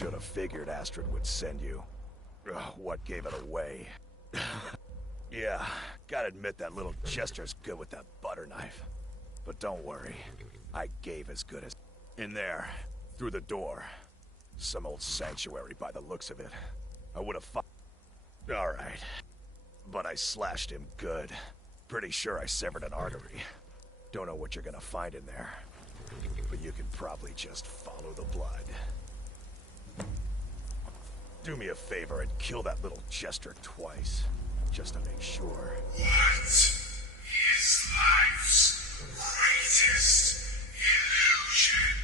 Should have figured Astrid would send you. Ugh, what gave it away? Yeah, gotta admit that little Chester's good with that butter knife. But don't worry, I gave as good as... In there, through the door. Some old sanctuary by the looks of it. I would have Alright. But I slashed him good. Pretty sure I severed an artery. Don't know what you're gonna find in there. But you can probably just follow the blood. Do me a favor and kill that little Chester twice. Just to make sure. What is life's greatest illusion?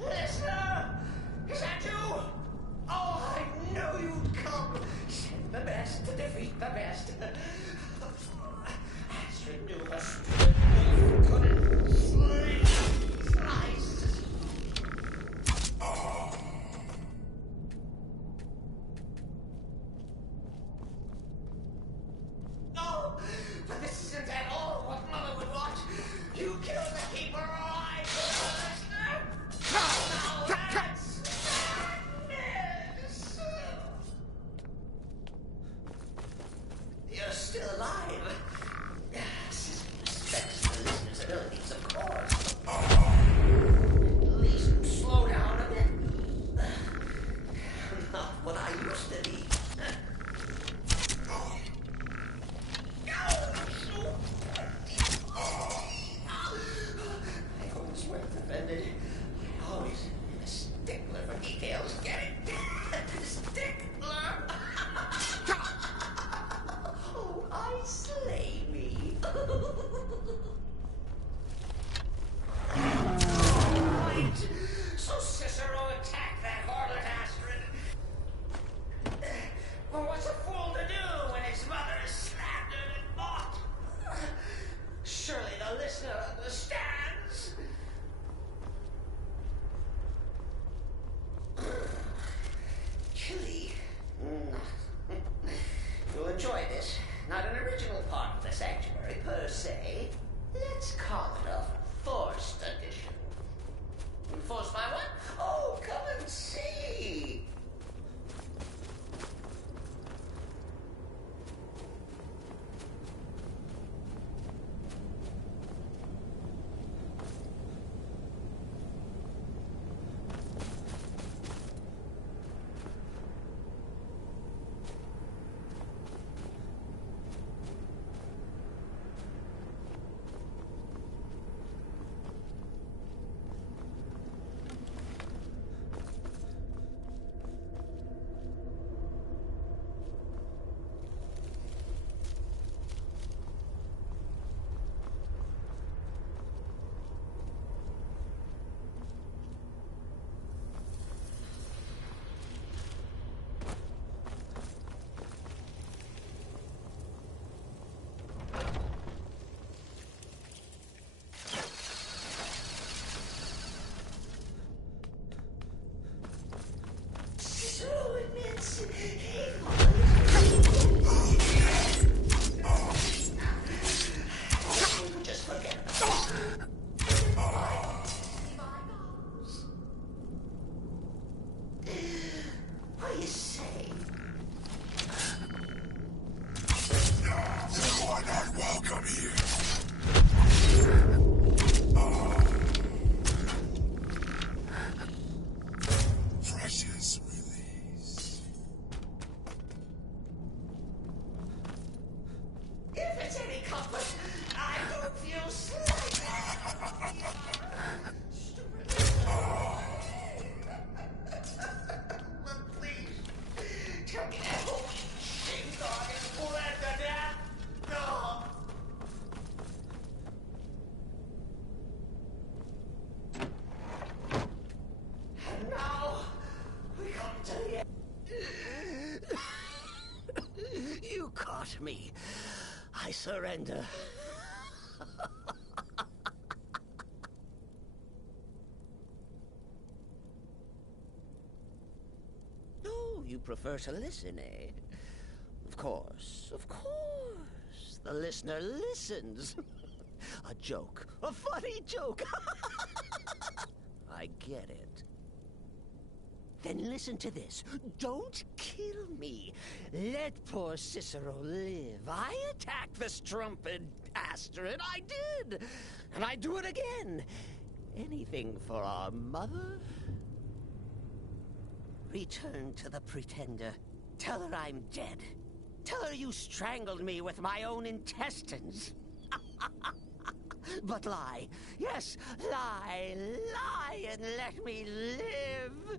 Listener! Is that you? Oh, I knew you pretender. Oh, you prefer to listen, eh? Of course, of course. The listener listens. A joke. A funny joke. I get it. Then listen to this. Don't kill me. Let poor Cicero live. I attacked the strumpet Aster, and I did. And I do it again. Anything for our mother? Return to the pretender. Tell her I'm dead. Tell her you strangled me with my own intestines. But lie. Yes, lie. Lie and let me live.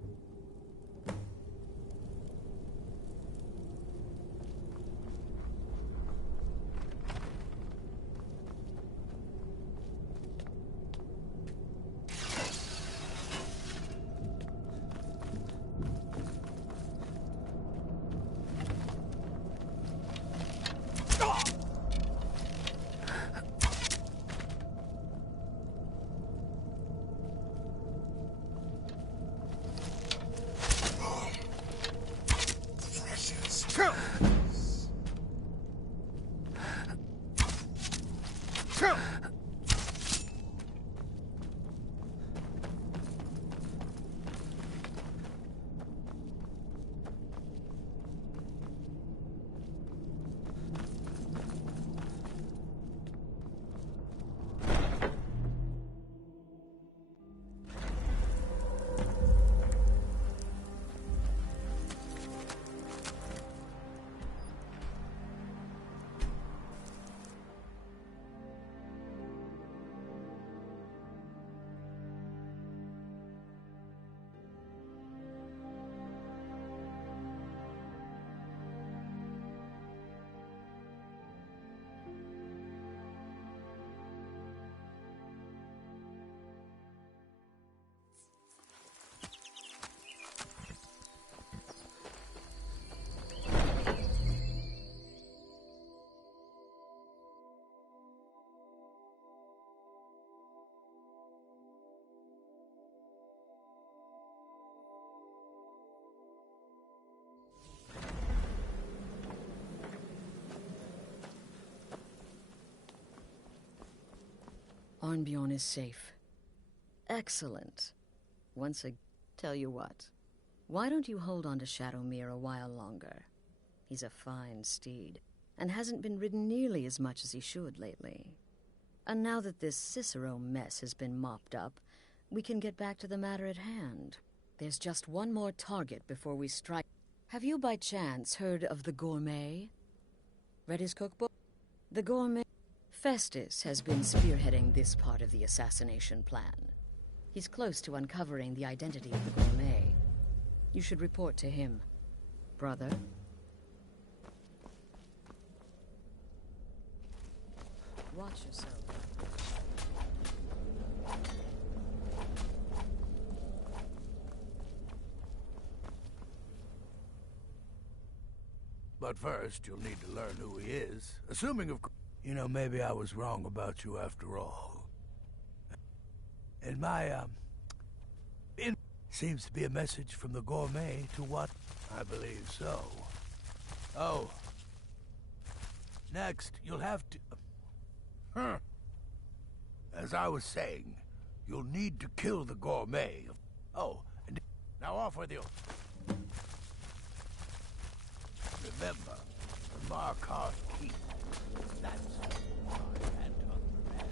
Arnbjorn is safe. Excellent. Tell you what. Why don't you hold on to Shadowmere a while longer? He's a fine steed, and hasn't been ridden nearly as much as he should lately. And now that this Cicero mess has been mopped up, we can get back to the matter at hand. There's just one more target before we strike. Have you by chance heard of the Gourmet? Read his cookbook? The Gourmet... Festus has been spearheading this part of the assassination plan. He's close to uncovering the identity of the Gourmet. You should report to him, brother. Watch yourself. But first, you'll need to learn who he is. Assuming, of course... You know, maybe I was wrong about you after all. And seems to be a message from the Gourmet to what? I believe so. Oh. Next, you'll have to... As I was saying, you'll need to kill the Gourmet. Oh, and now off with you. Remember, the Markarth Keep. That's my hand on the man.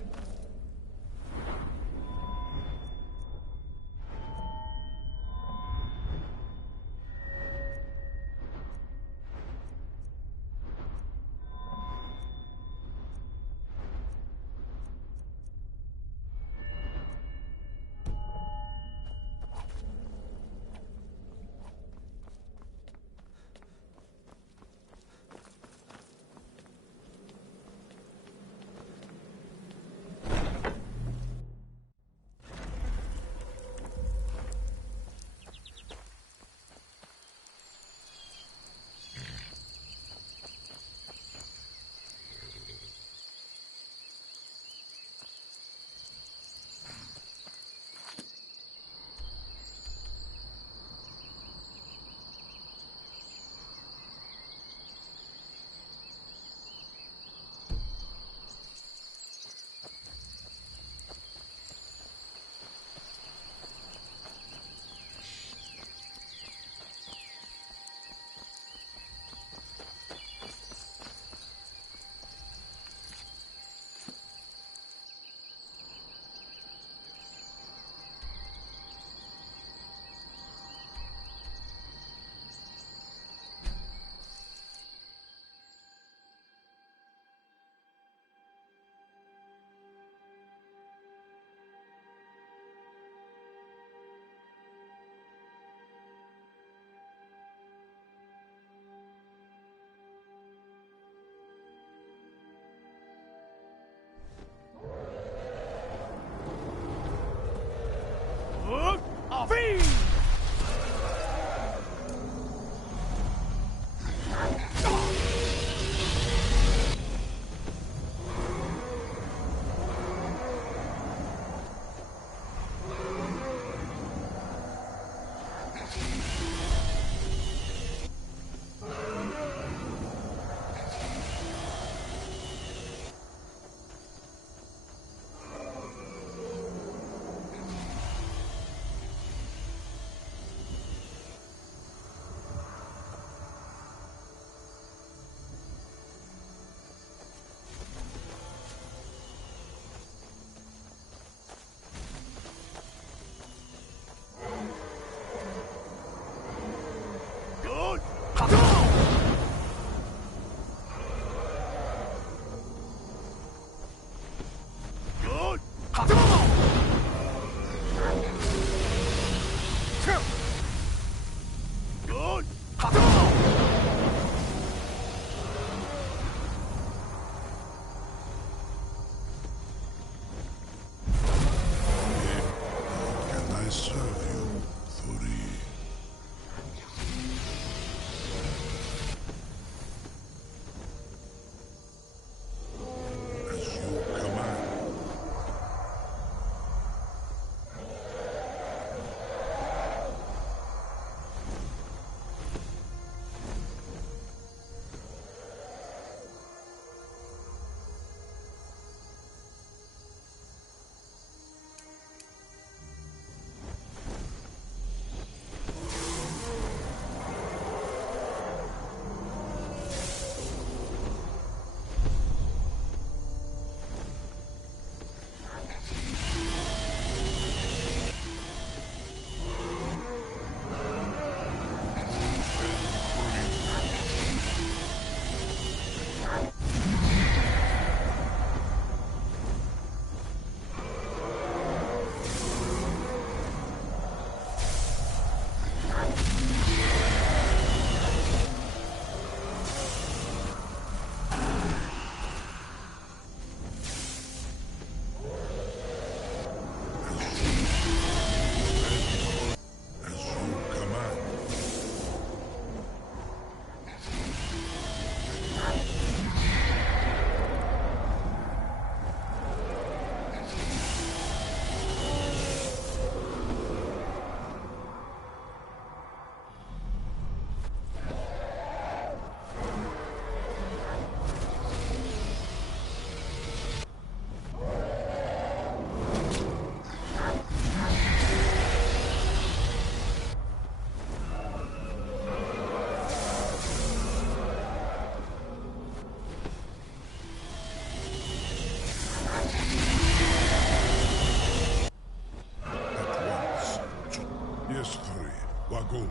Colt,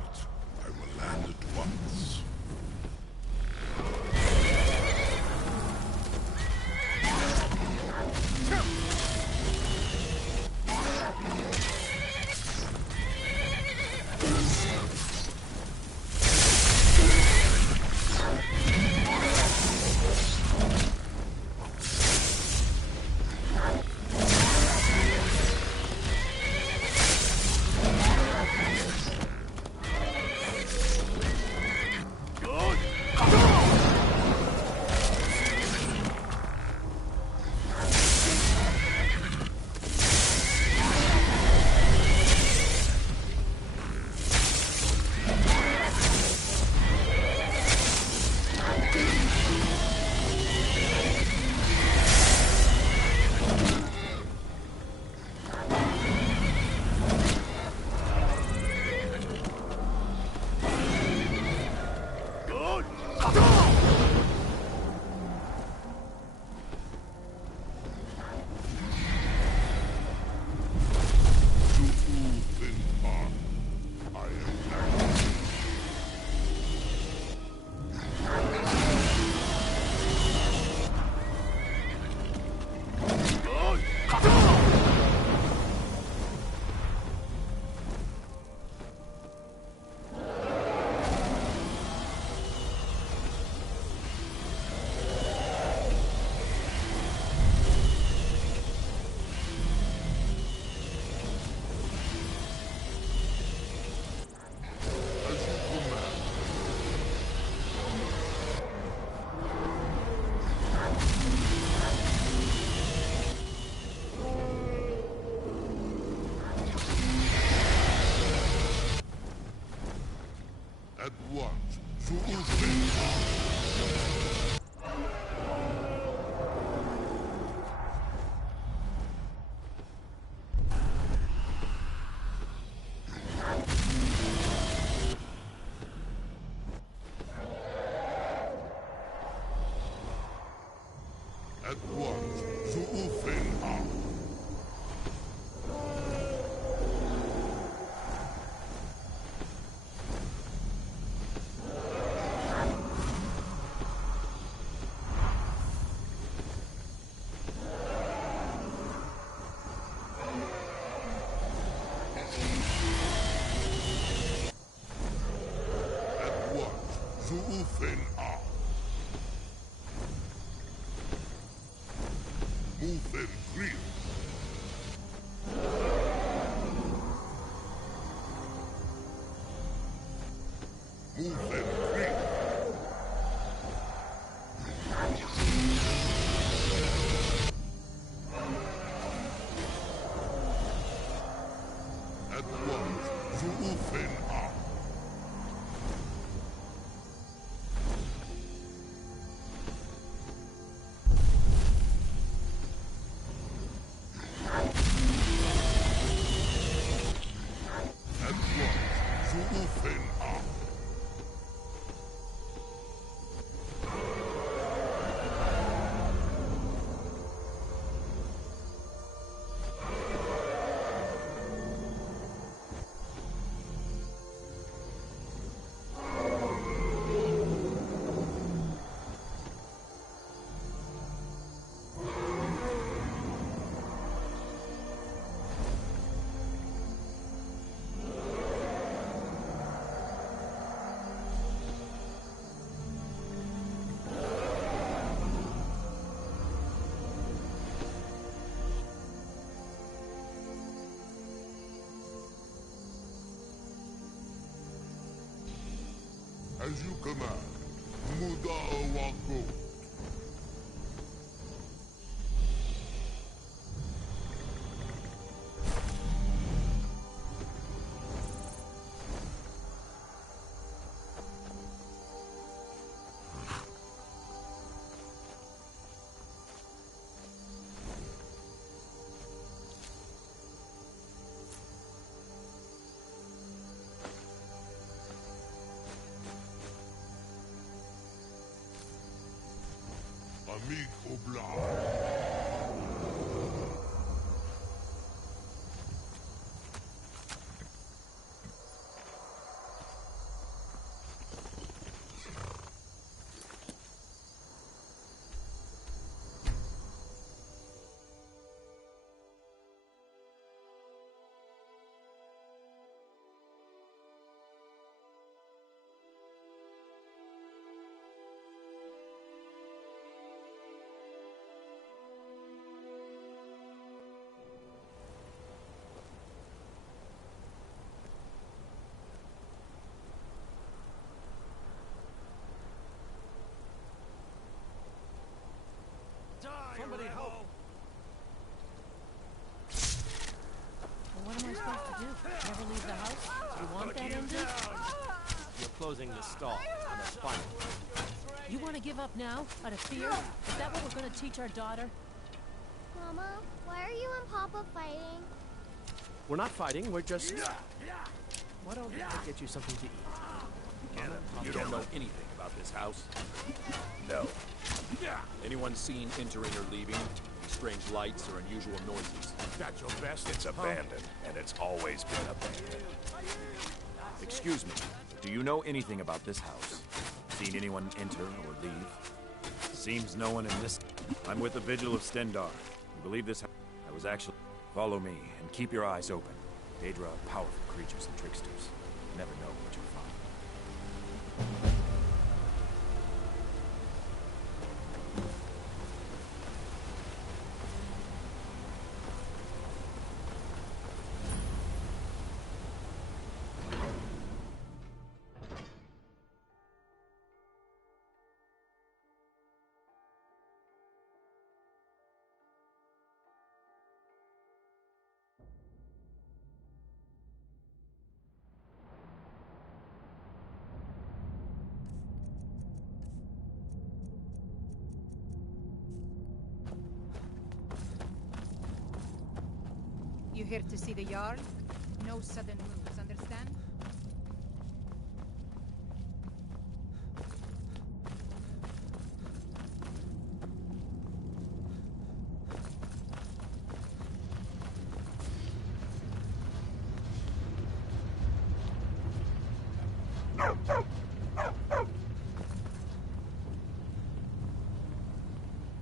I will land at once. At once, to At once, Zuufenha. At once, Zuufenha. Move and grip. Move and grip. At once, Zuufenha. At once, Zuufenha. As you command, Muda Awako. Amig Oblar. supposed to do? Never leave the house? You want that ending? You're closing the stall, and that's fine. You want to give up now? Out of fear? Is that what we're going to teach our daughter? Mama, why are you and Papa fighting? We're not fighting, we're just... Why don't I get you something to eat? You don't know anything about this house? No. Anyone seen entering or leaving? Any strange lights or unusual noises? That's your best. It's abandoned, and it's always been abandoned. Excuse me, but do you know anything about this house? Seen anyone enter or leave? Seems no one in this... I'm with the Vigil of Stendar. I believe this... I was actually... Follow me, and keep your eyes open. Daedra are powerful creatures and tricksters. You never know what you'll find. You here to see the Jarl? No sudden moves, understand?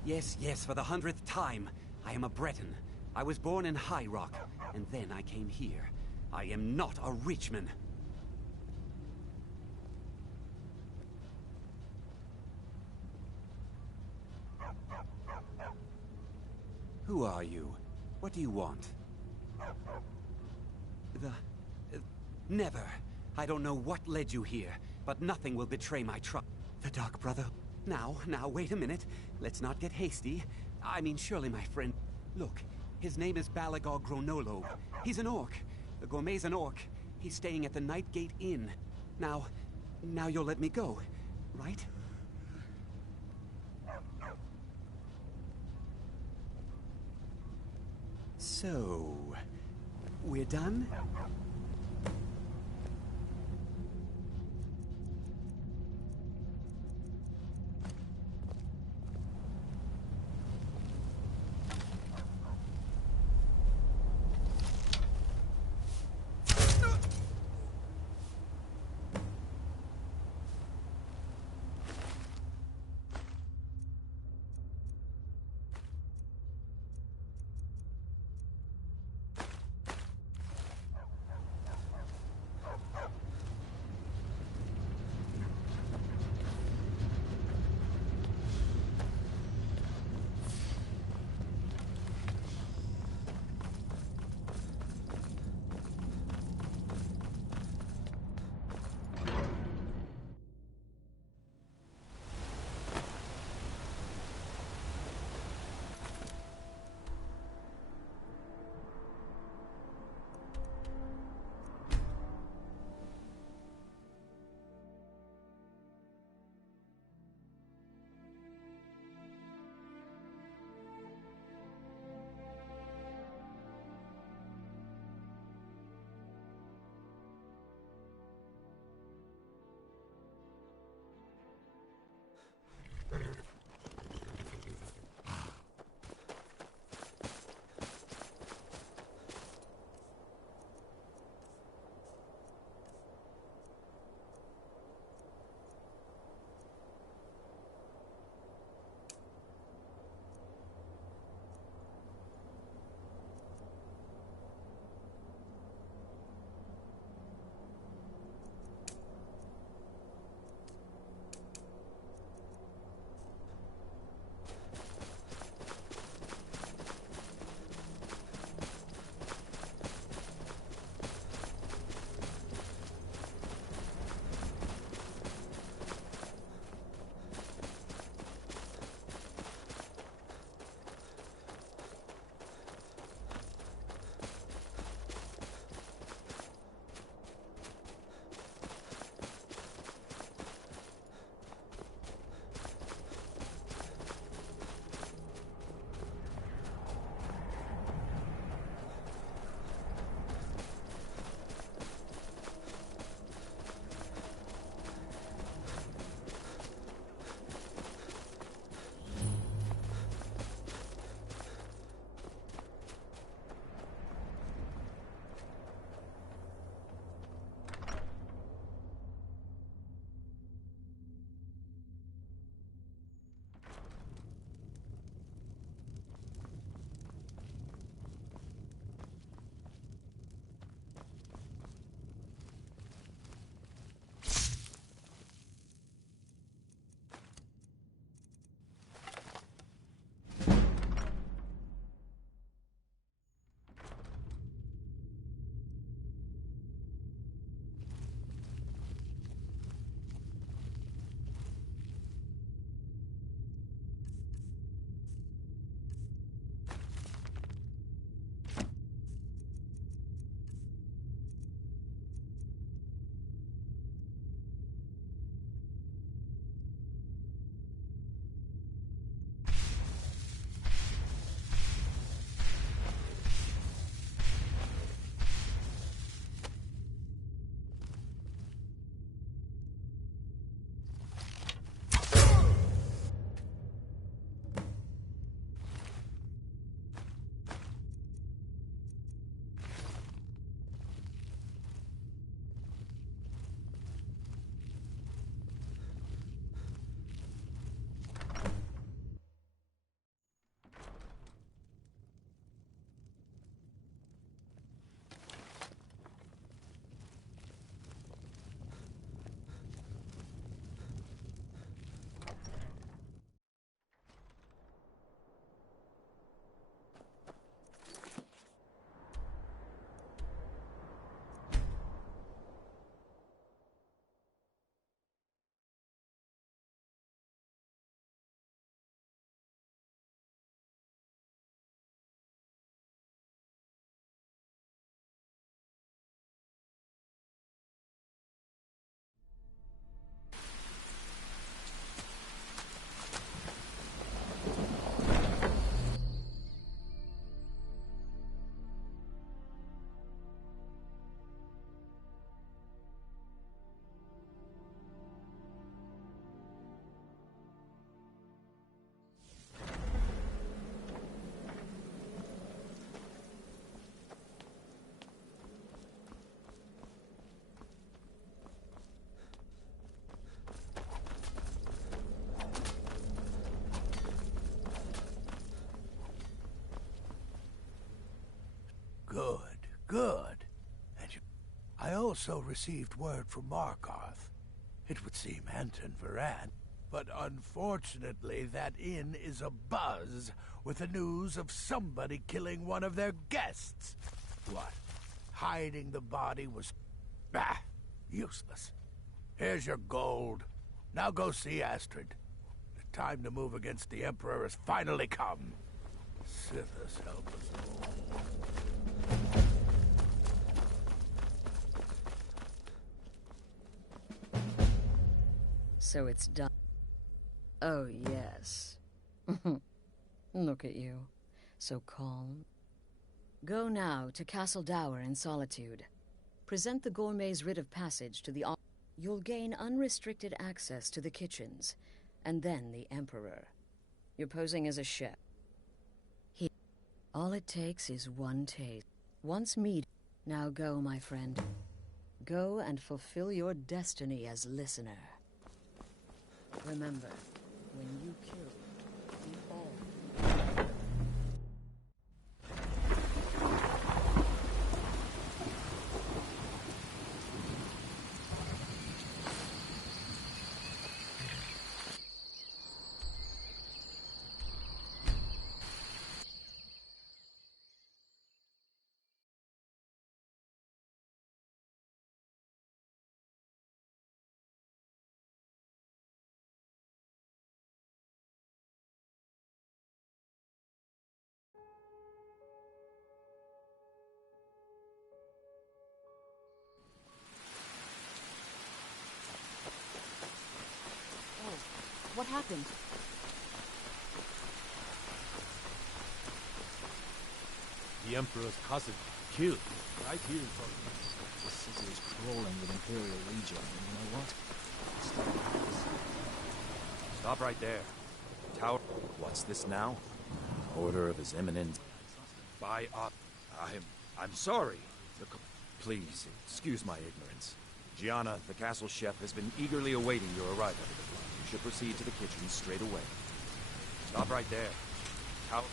Yes, yes, for the 100th time. I am a Breton. I was born in High Rock, and then I came here. I am not a Richman. Who are you? What do you want? Never. I don't know what led you here, but nothing will betray my trust. The Dark Brother? Now, wait a minute. Let's not get hasty. I mean, surely, my friend... Look, his name is Balagog Gronolo. He's an orc. The gourmet's an orc. He's staying at the Nightgate Inn. Now you'll let me go, right? So... we're done? Good, good. And I also received word from Markarth. It would seem Anton Varan. But unfortunately, that inn is abuzz with the news of somebody killing one of their guests. What? Hiding the body was... useless. Here's your gold. Now go see Astrid. The time to move against the Emperor has finally come. Sithis help us all. So it's done. Oh, yes. Look at you. So calm. Go now to Castle Dower in Solitude. Present the gourmet's writ of passage to the... You'll gain unrestricted access to the kitchens, and then the Emperor. You're posing as a chef. All it takes is one taste. Once meat. Now go, my friend. Go and fulfill your destiny as listener. Remember, when you kill, you all. What happened? The Emperor's cousin killed right here in front of us. The city is crawling with Imperial Legion, and you know what? Stop right there. Tower. What's this now? Order of His Eminence. By I'm sorry. Please, excuse my ignorance. Gianna, the castle chef, has been eagerly awaiting your arrival. You should proceed to the kitchen straight away. Stop right there. Tower.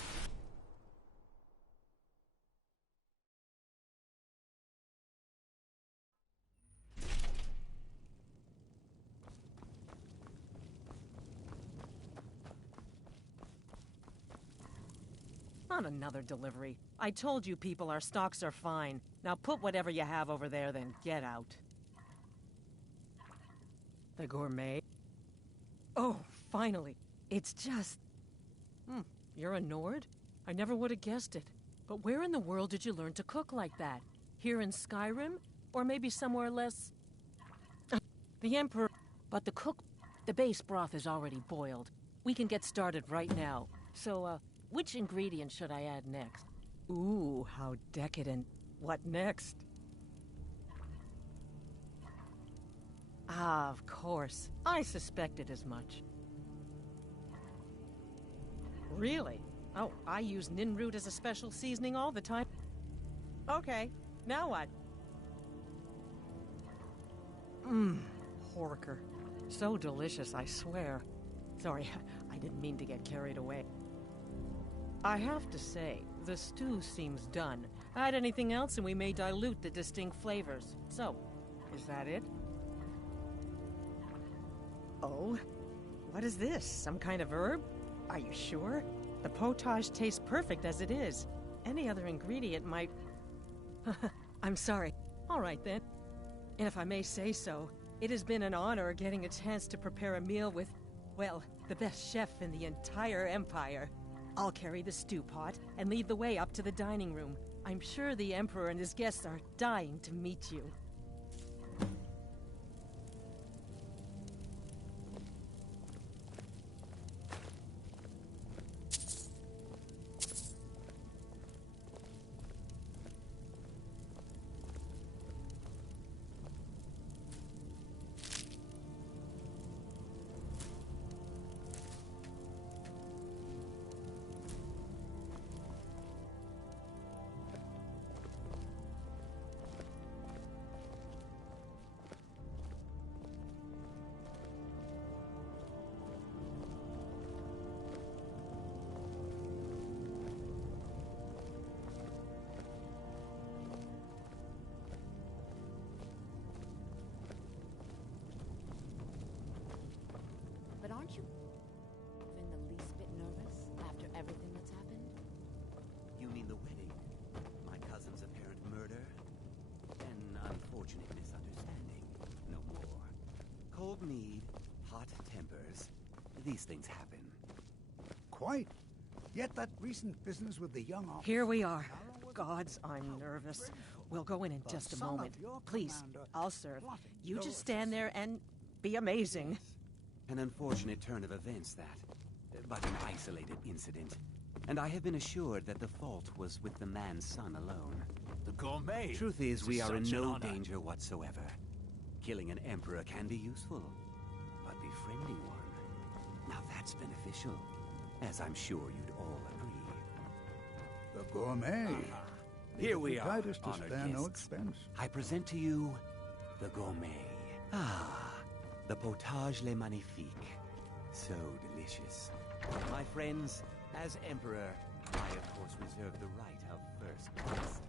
Not another delivery. I told you people our stocks are fine. Now put whatever you have over there, then get out. The gourmet? Oh, finally. It's just... You're a Nord? I never would have guessed it. But where in the world did you learn to cook like that? Here in Skyrim? Or maybe somewhere less... The Emperor... But the base broth is already boiled. We can get started right now. So, which ingredient should I add next? Ooh, how decadent. What next? Ah, of course. I suspected as much. Really? Oh, I use nin root as a special seasoning all the time. Okay, now what? Horker. So delicious, I swear. Sorry, I didn't mean to get carried away. I have to say, the stew seems done. Add anything else and we may dilute the distinct flavors. So, is that it? Oh? What is this? Some kind of herb? Are you sure? The potage tastes perfect as it is. Any other ingredient might... I'm sorry. All right, then. And if I may say so, it has been an honor getting a chance to prepare a meal with, well, the best chef in the entire Empire. I'll carry the stew pot and lead the way up to the dining room. I'm sure the Emperor and his guests are dying to meet you. These things happen. Quite. Yet that recent business with the young officer... Here we are. Gods, I'm nervous. We'll go in just a moment. Please, I'll serve. You just stand there and be amazing. An unfortunate turn of events, that. But an isolated incident. And I have been assured that the fault was with the man's son alone. The gourmet. Truth is, we are in such an no honor. danger whatsoever. Killing an emperor can be useful, but befriending one, now that's beneficial, as I'm sure you'd all agree. The gourmet. Here we are, Guide us to honored spare no guests. expense. I present to you the gourmet. The potage le magnifique. So delicious. My friends, as emperor, I of course reserve the right of first taste.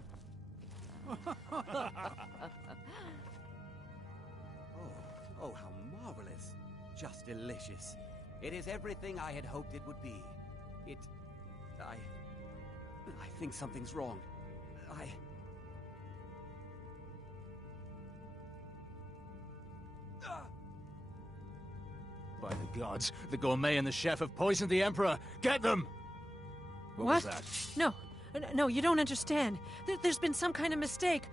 Oh, how marvelous. Just delicious. It is everything I had hoped it would be. I think something's wrong. By the gods, the gourmet and the chef have poisoned the Emperor! Get them! What was that? No, you don't understand. There's been some kind of mistake.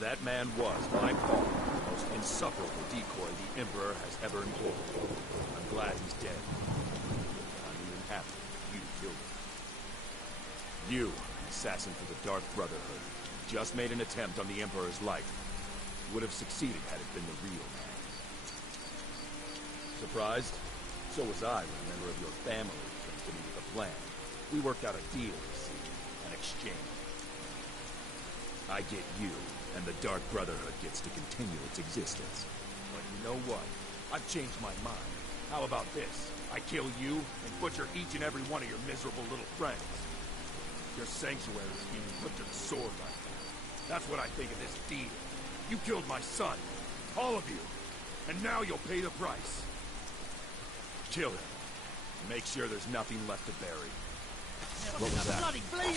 That man was, by far, the most insufferable decoy the Emperor has ever employed. I'm glad he's dead. I'm even happy you killed him. You, an assassin for the Dark Brotherhood, just made an attempt on the Emperor's life. You would have succeeded had it been the real man. Surprised? So was I when a member of your family came to me with a plan. We worked out a deal, you see, an exchange. I get you, and the Dark Brotherhood gets to continue its existence. But you know what? I've changed my mind. How about this? I kill you and butcher each and every one of your miserable little friends. Your sanctuary is being put to the sword right now. That's what I think of this deal. You killed my son. All of you. And now you'll pay the price. Kill him. Make sure there's nothing left to bury. What was that? Bloody bleed!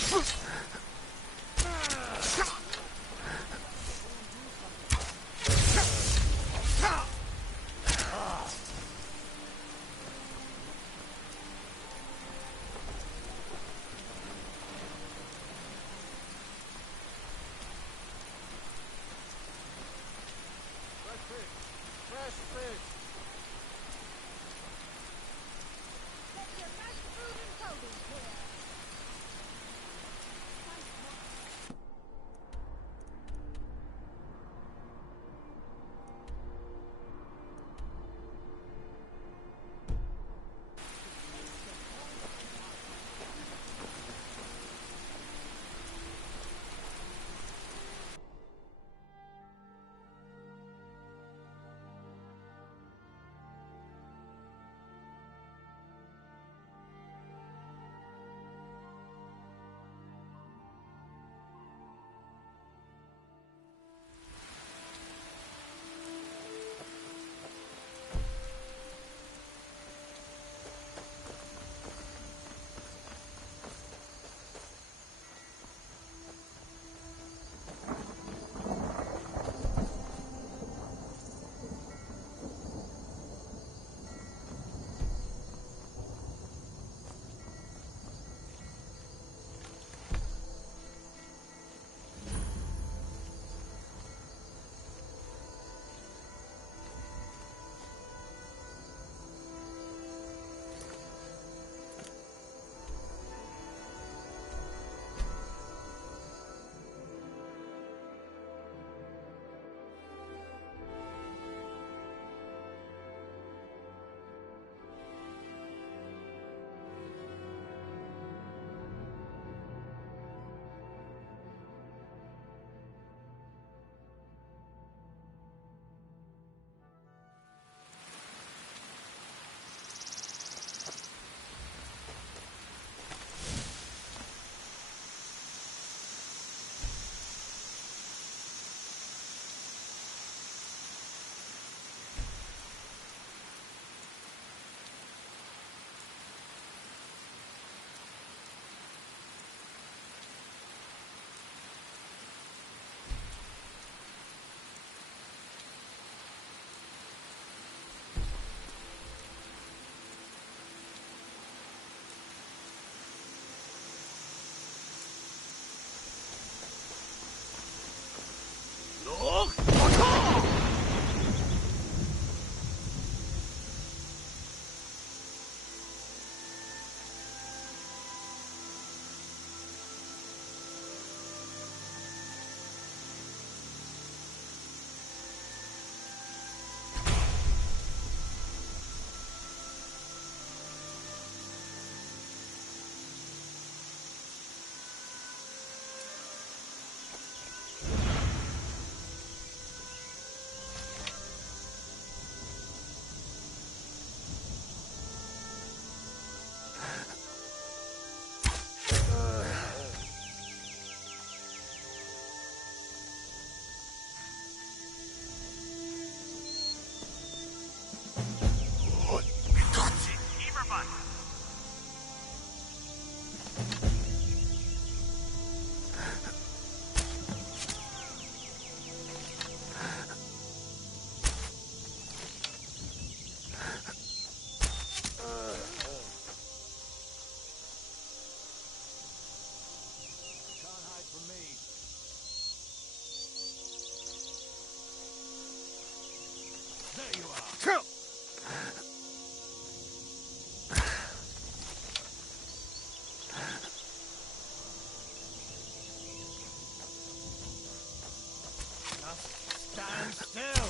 Still!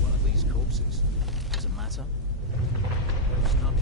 One of these corpses. Doesn't matter. It's not.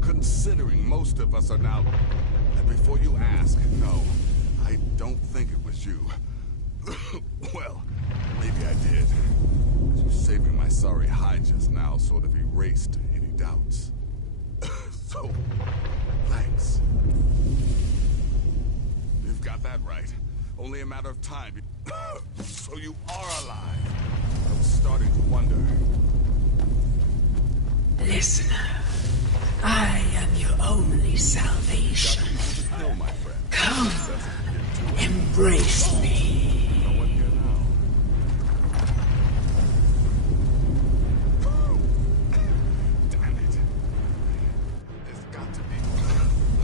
Considering most of us are now... And before you ask, no, I don't think it was you. Well, maybe I did. But you saving my sorry hide just now sort of erased any doubts. So, thanks. You've got that right. Only a matter of time. So you are alive. I was starting to wonder. Listener, I am your only salvation. No, my friend. Come, embrace me. No one here now. Damn it. There's got to be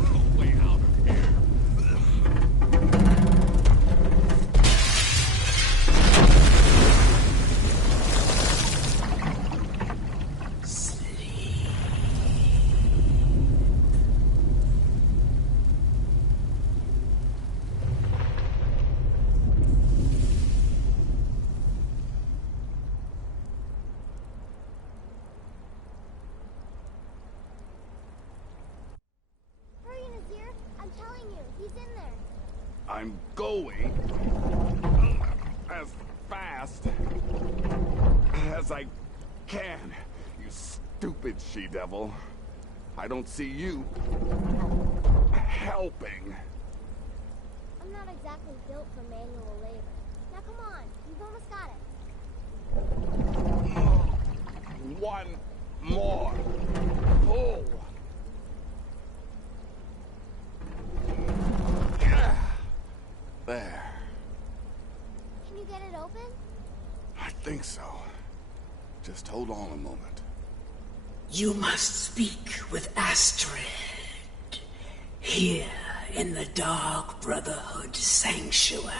a way out of here. I'm going as fast as I can, you stupid she-devil. I don't see you helping. I'm not exactly built for manual labor. Now come on, you've almost got it. One more pull. There. Can you get it open? I think so. Just hold on a moment. You must speak with Astrid. Here in the Dark Brotherhood Sanctuary.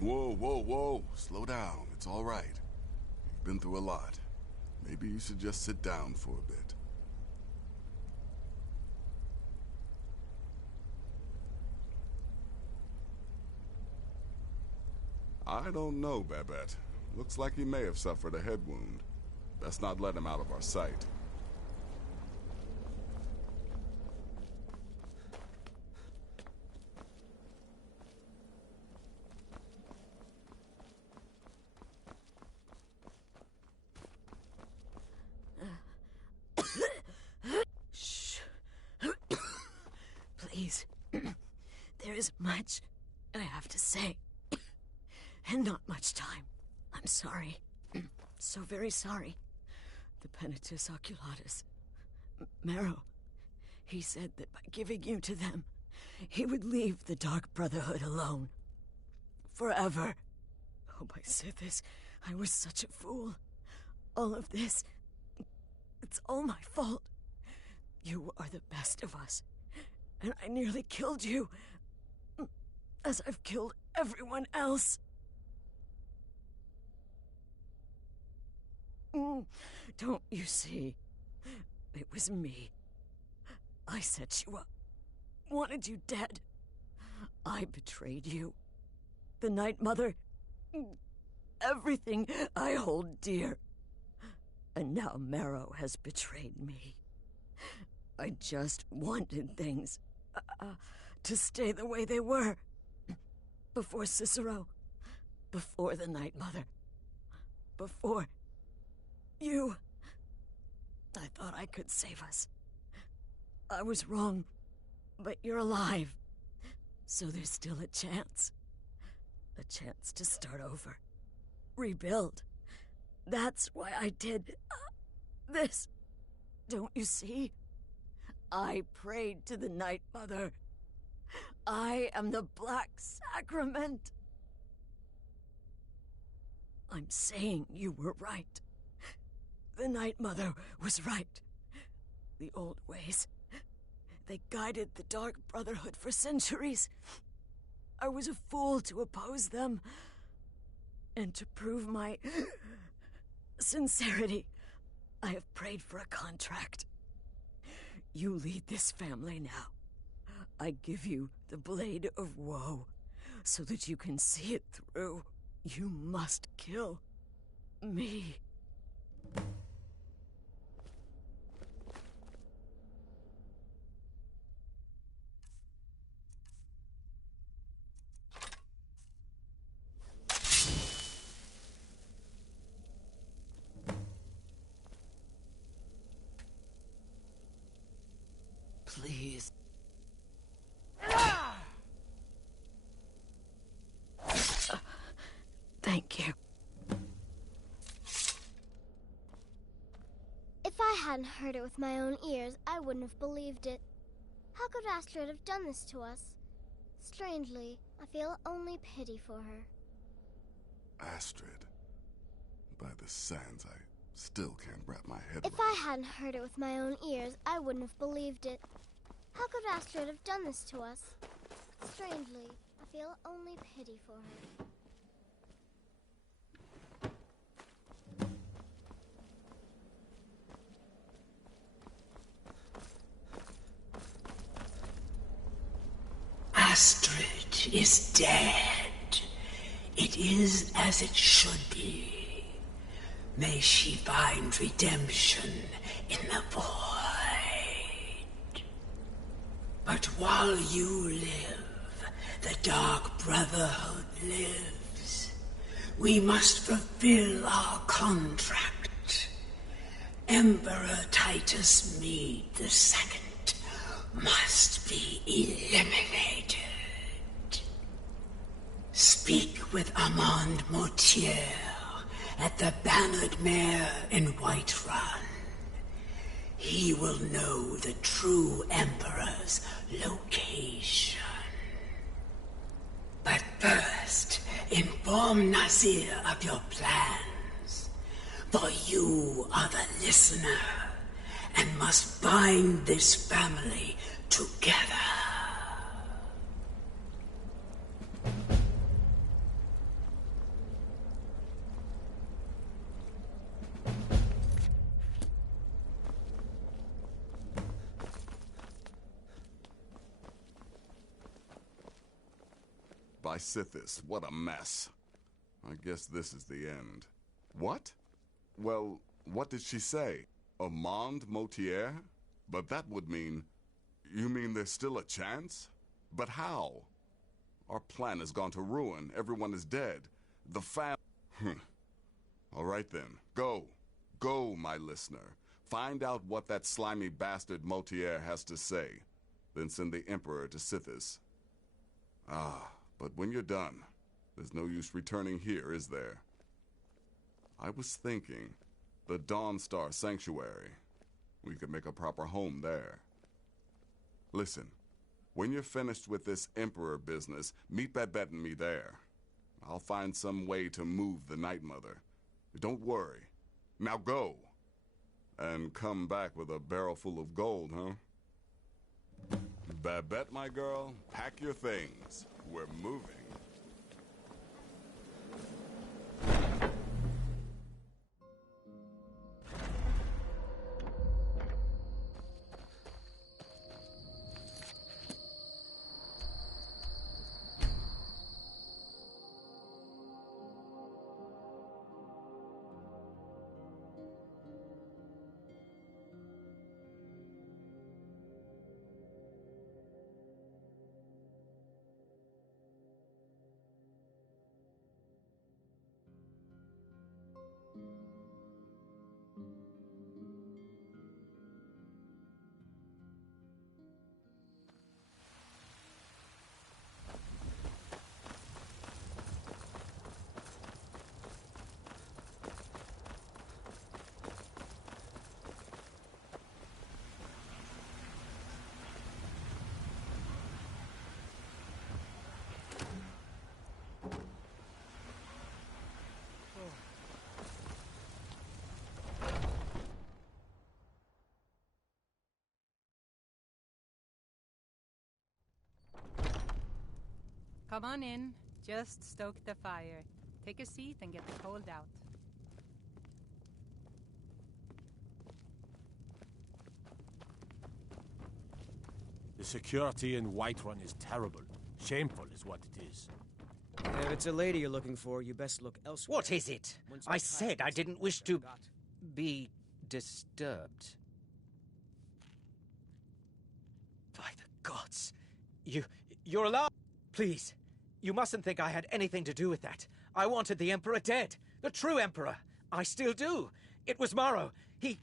Whoa, whoa, whoa. Slow down. It's all right. You've been through a lot. Maybe you should just sit down for a bit. I don't know, Babette. Looks like he may have suffered a head wound. Best not let him out of our sight. is much I have to say, and not much time. I'm sorry. So very sorry. The Penitus Oculatus. Marrow. He said that by giving you to them, he would leave the Dark Brotherhood alone. Forever. Oh, my Sithis, I was such a fool. All of this, it's all my fault. You are the best of us, and I nearly killed you, as I've killed everyone else. Don't you see? It was me. I set you up, wanted you dead. I betrayed you. The Night Mother, everything I hold dear. And now Marrow has betrayed me. I just wanted things to stay the way they were. Before Cicero, before the Night Mother, before you. I thought I could save us. I was wrong, but you're alive. So there's still a chance. A chance to start over. Rebuild. That's why I did this. Don't you see? I prayed to the Night Mother. I am the Black Sacrament. I'm saying you were right. The Night Mother was right. The old ways, they guided the Dark Brotherhood for centuries. I was a fool to oppose them. And to prove my sincerity, I have prayed for a contract. You lead this family now. I give you the Blade of Woe, so that you can see it through. You must kill me. Please. Thank you. If I hadn't heard it with my own ears, I wouldn't have believed it. How could Astrid have done this to us? Strangely, I feel only pity for her. Astrid. By the sands, I still can't wrap my head If I hadn't heard it with my own ears, I wouldn't have believed it. How could Astrid have done this to us? Strangely, I feel only pity for her. Astrid is dead. It is as it should be. May she find redemption in the void. But while you live, the Dark Brotherhood lives. We must fulfill our contract. Emperor Titus Mede II must be eliminated. Speak with Armand Mortier at the Bannered Mare in Whiterun. He will know the true Emperor's location. But first, inform Nazir of your plans. For you are the listener, and must bind this family together. By Sithis, what a mess. I guess this is the end. What? Well, what did she say? Armand Mortier? But that would mean... You mean there's still a chance? But how? Our plan has gone to ruin. Everyone is dead. The All right then. Go. Go, my listener. Find out what that slimy bastard Mortier has to say. Then send the Emperor to Sithis. Ah, but when you're done, there's no use returning here, is there? I was thinking, the Dawnstar Sanctuary. We could make a proper home there. Listen, when you're finished with this Emperor business, meet Babette and me there. I'll find some way to move the Night Mother. Don't worry. Now go. And come back with a barrel full of gold, huh? Babette, my girl, pack your things. We're moving. Come on in. Just stoke the fire. Take a seat and get the cold out. The security in Whiterun is terrible. Shameful is what it is. If it's a lady you're looking for, you best look elsewhere. What is it? I said I didn't wish to be disturbed. By the gods. You're alive! Please, you mustn't think I had anything to do with that. I wanted the Emperor dead. The true Emperor. I still do. It was Morrow. He...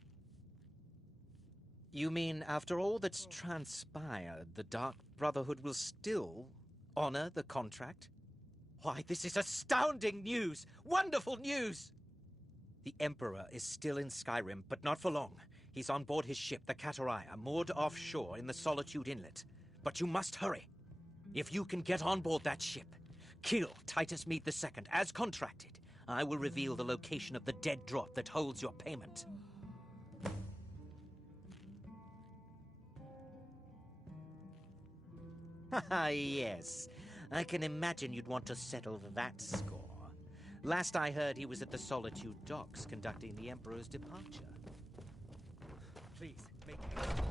You mean after all that's transpired, the Dark Brotherhood will still honor the contract? Why, this is astounding news! Wonderful news! The Emperor is still in Skyrim, but not for long. He's on board his ship, the Kataraya, moored offshore in the Solitude Inlet. But you must hurry. If you can get on board that ship, kill Titus Mead II, as contracted, I will reveal the location of the dead drop that holds your payment. Ah, yes. I can imagine you'd want to settle that score. Last I heard, he was at the Solitude docks conducting the Emperor's departure. Please, make haste.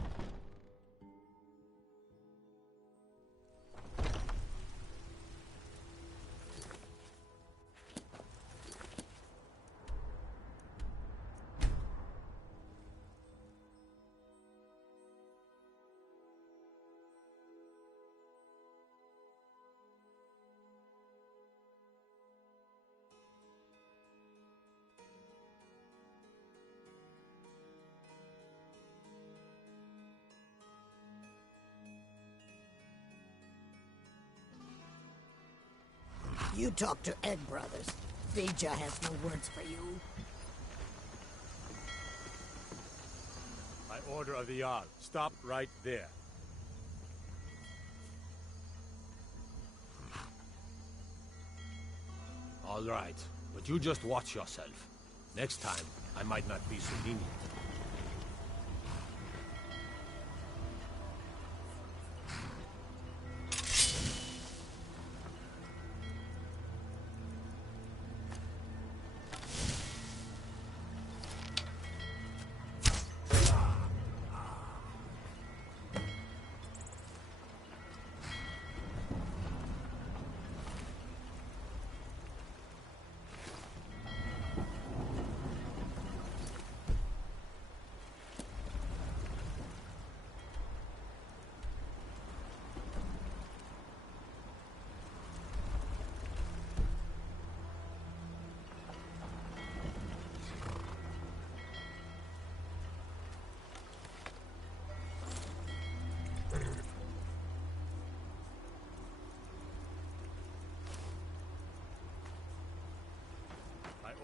You talk to Egg Brothers. Vija has no words for you. By order of the Jarl, stop right there. All right, but you just watch yourself. Next time, I might not be so lenient.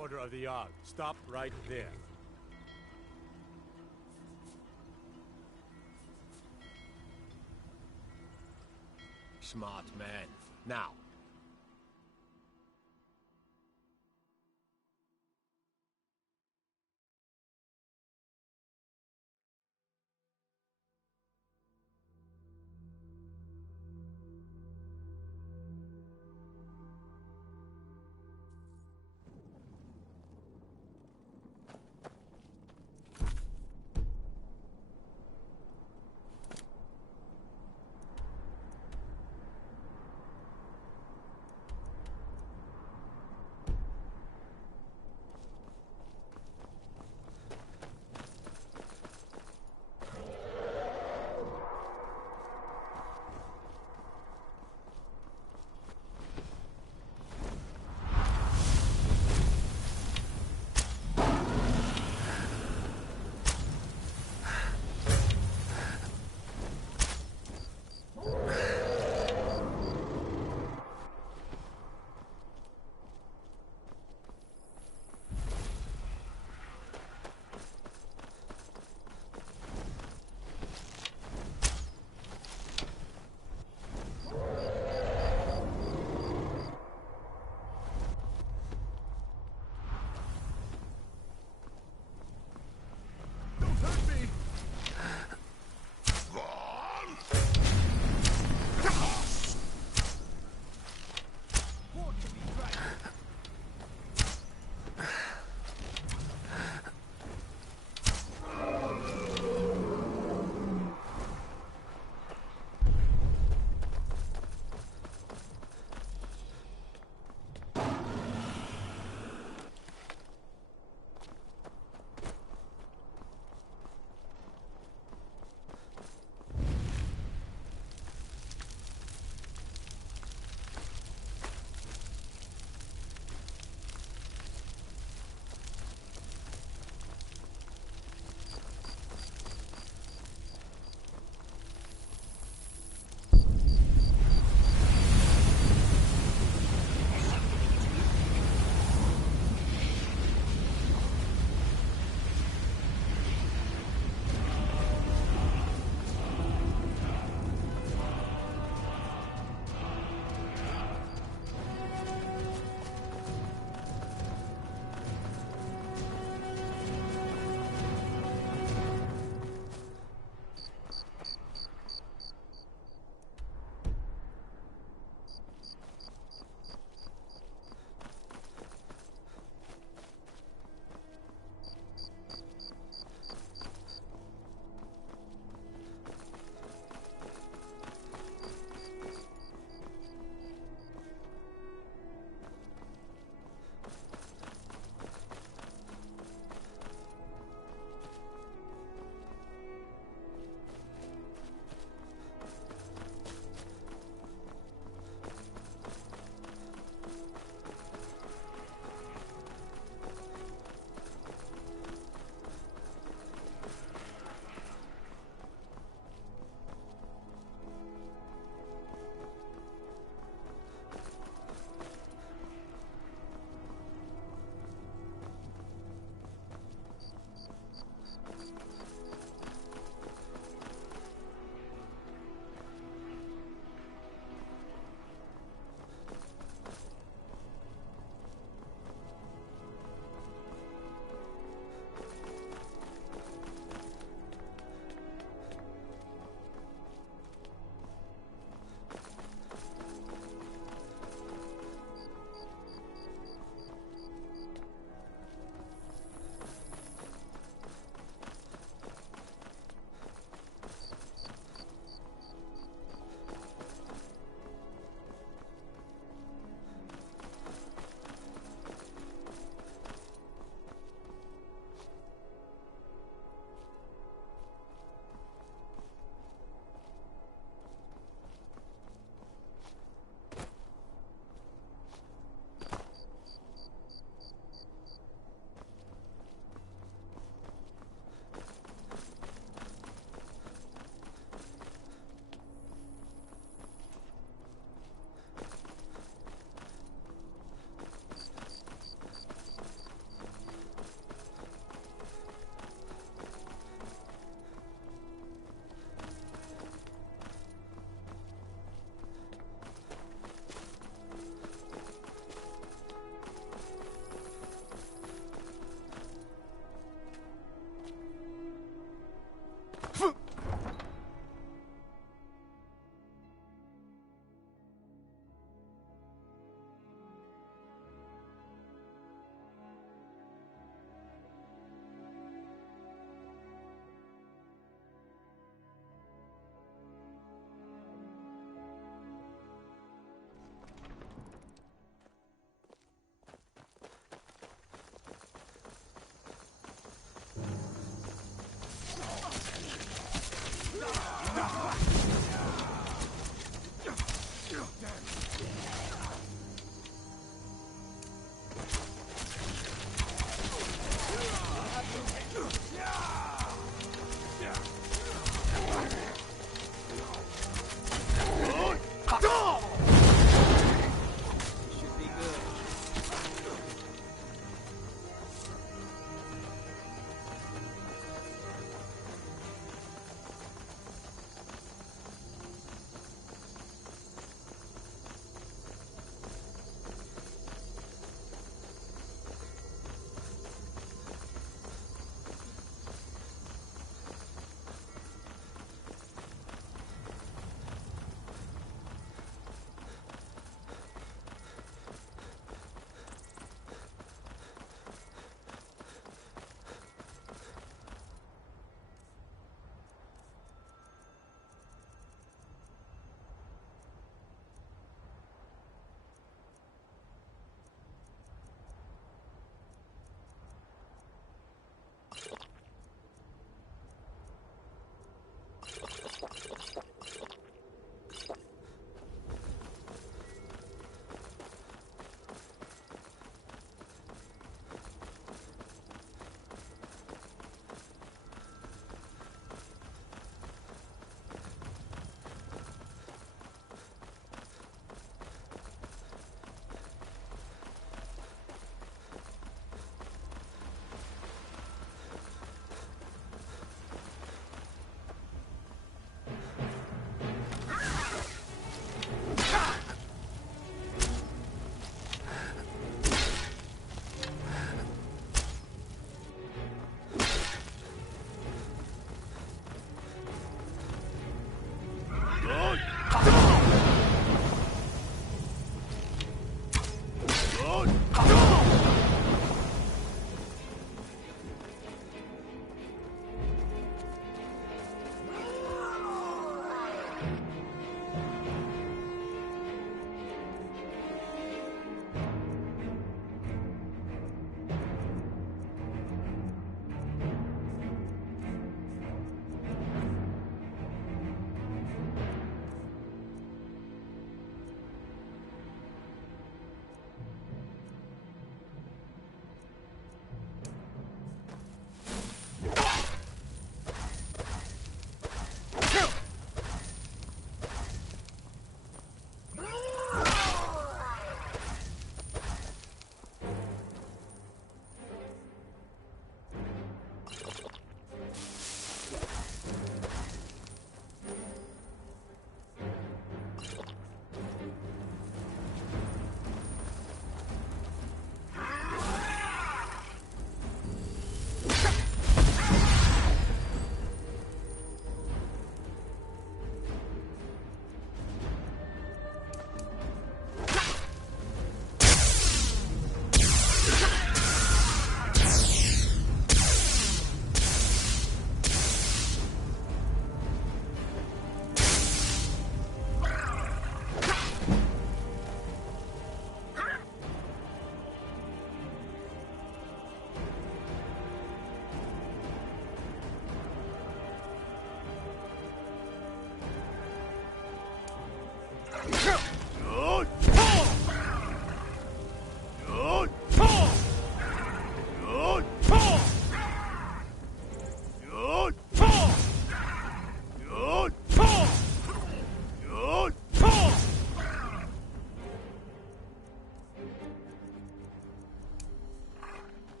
Order of the Yard. Stop right there. Smart man. Now,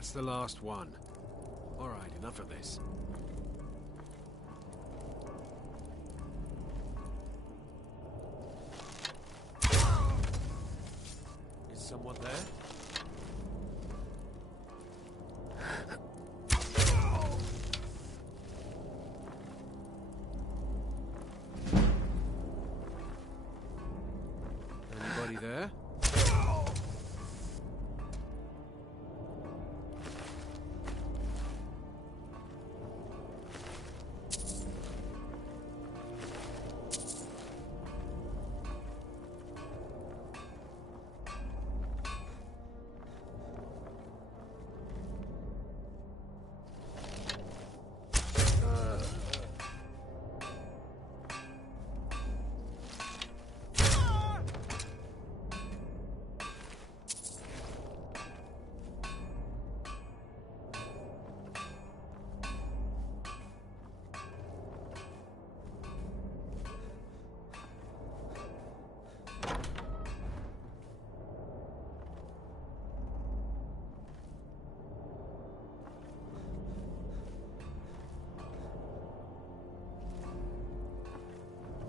That's the last one. All right, enough of this. Is someone there? Anybody there?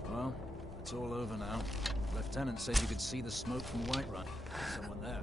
Well, it's all over now. Lieutenant said you could see the smoke from Whiterun. Someone there.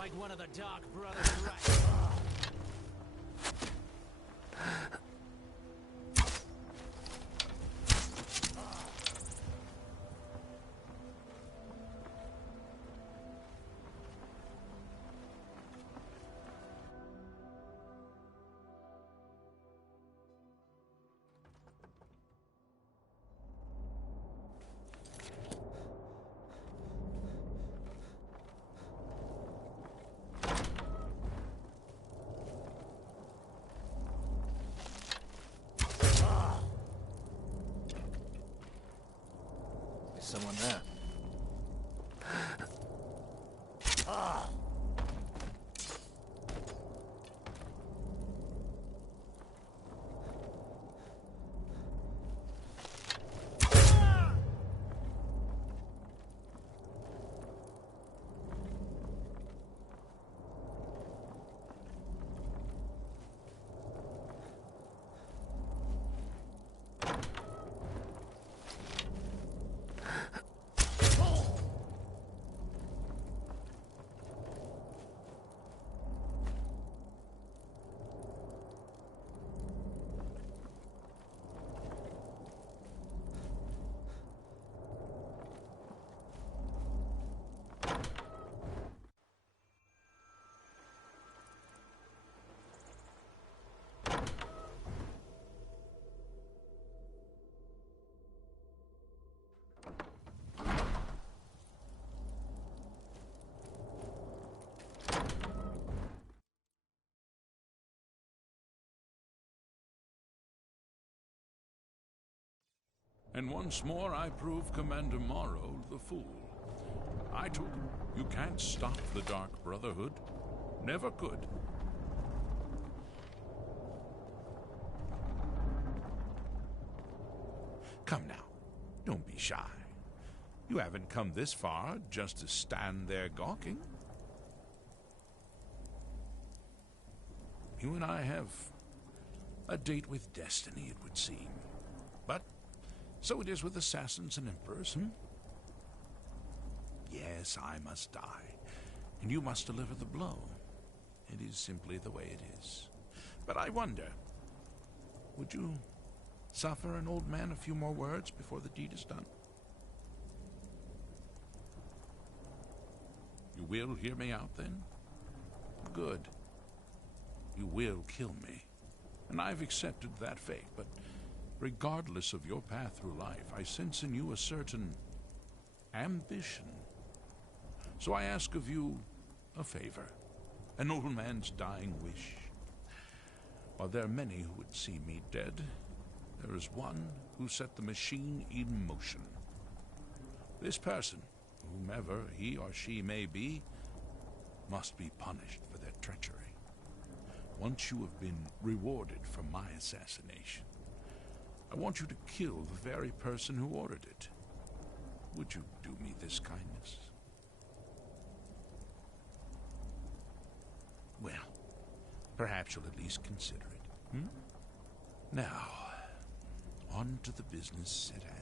like one of the Dark Brothers, right? Someone there. And once more I prove Commander Morrow the fool. I told him, you can't stop the Dark Brotherhood. Never could. Come now, don't be shy. You haven't come this far just to stand there gawking. You and I have a date with destiny, it would seem. But so it is with assassins and emperors, Yes, I must die, and you must deliver the blow. It is simply the way it is. But I wonder, would you suffer an old man a few more words before the deed is done? You will hear me out, then? Good. You will kill me, and I've accepted that fate, but regardless of your path through life, I sense in you a certain ambition. So I ask of you a favor, an old man's dying wish. While there are many who would see me dead, there is one who set the machine in motion. This person, whomever he or she may be, must be punished for their treachery. Once you have been rewarded for my assassination, I want you to kill the very person who ordered it. Would you do me this kindness? Well, perhaps you'll at least consider it. Now, on to the business at hand.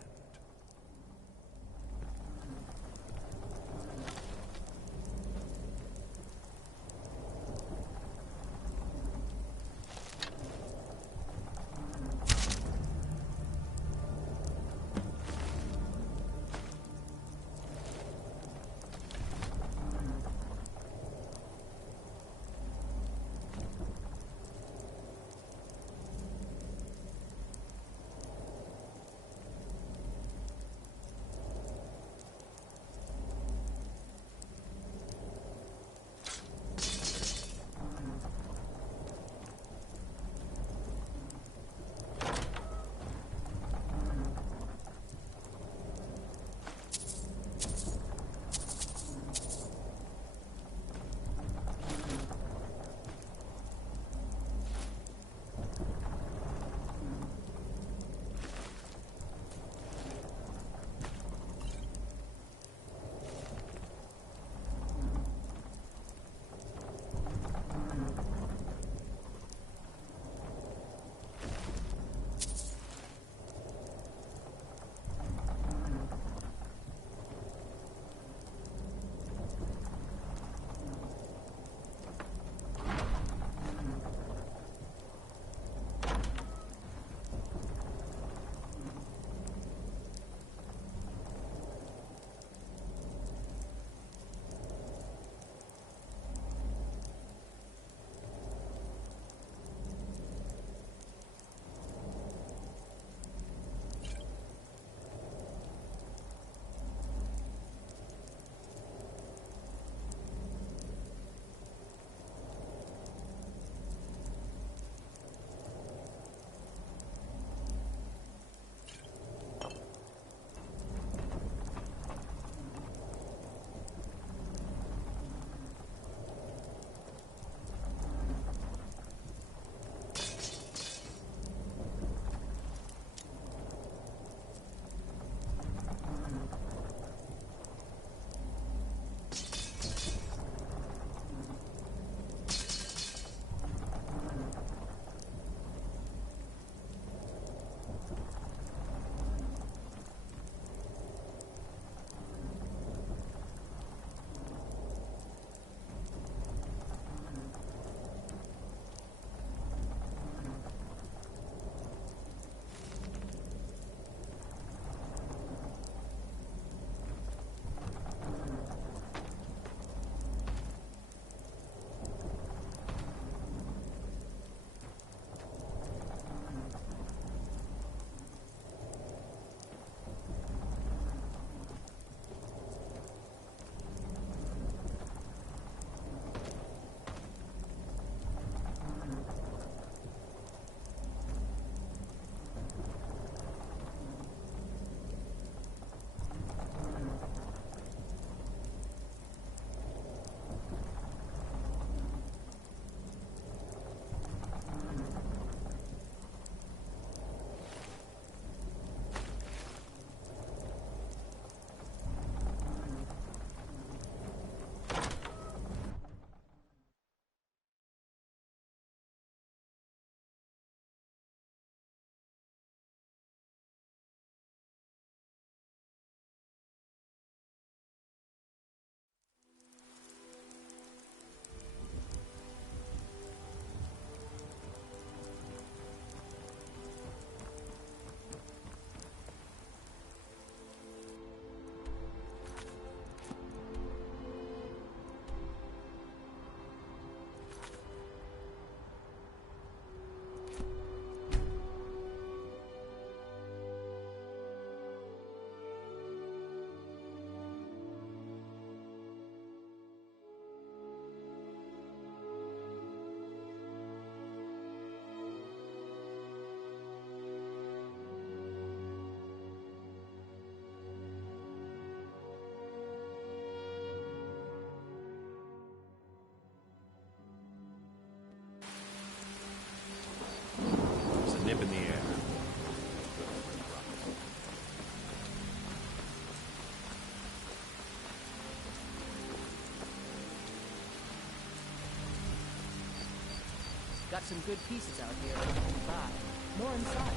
Got some good pieces out here that you can buy. More inside.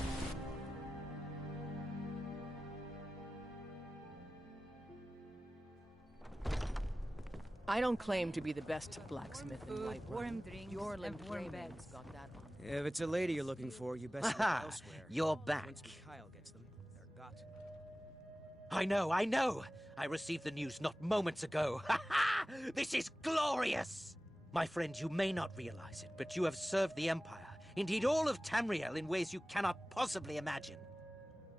I don't claim to be the best blacksmith in Whiterun. Warm drinks, Your and warm beds. got that on. If it's a lady you're looking for, you best look Aha! elsewhere. You're back. Once Mikhail gets them, they're got. I know! I received the news not moments ago. Ha ha! This is glorious! My friend, you may not realize it, but you have served the Empire, indeed all of Tamriel, in ways you cannot possibly imagine.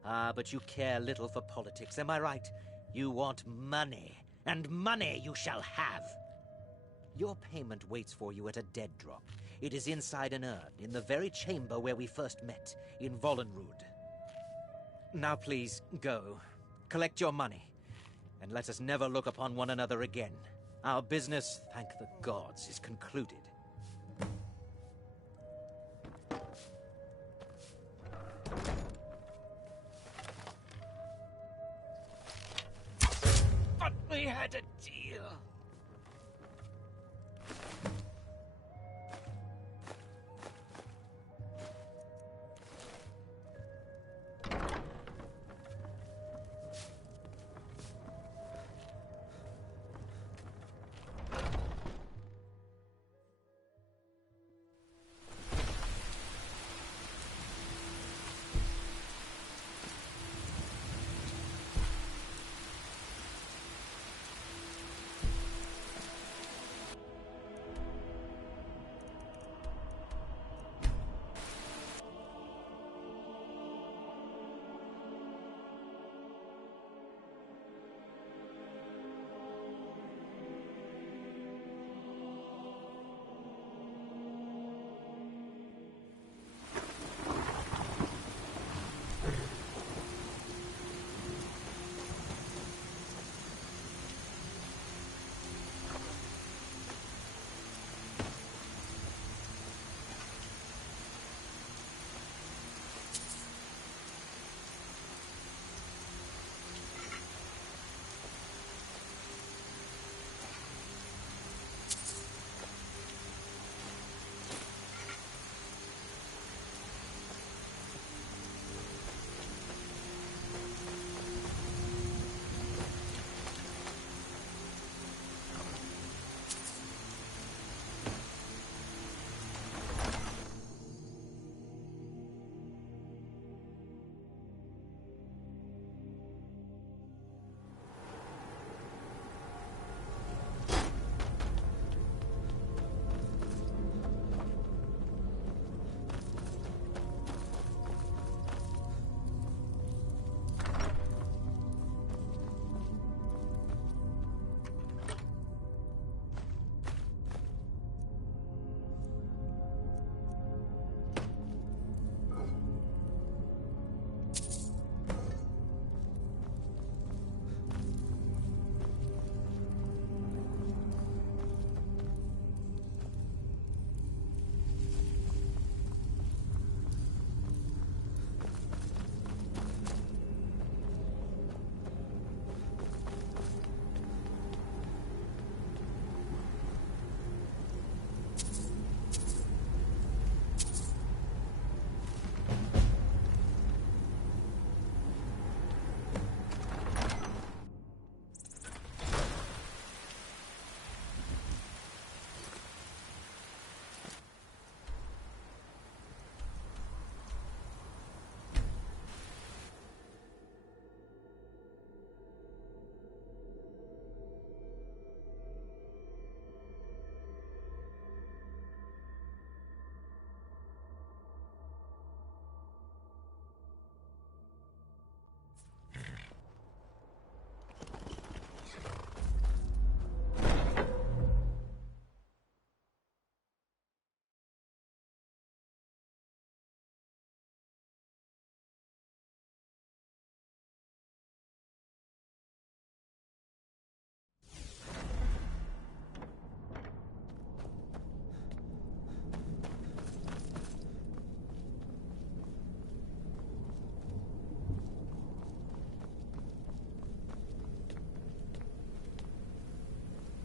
Ah, but you care little for politics, am I right? You want money, and money you shall have. Your payment waits for you at a dead drop. It is inside an urn, in the very chamber where we first met, in Vollenrud. Now please, go. Collect your money, and let us never look upon one another again. Our business, thank the gods, is concluded. But we had a deal.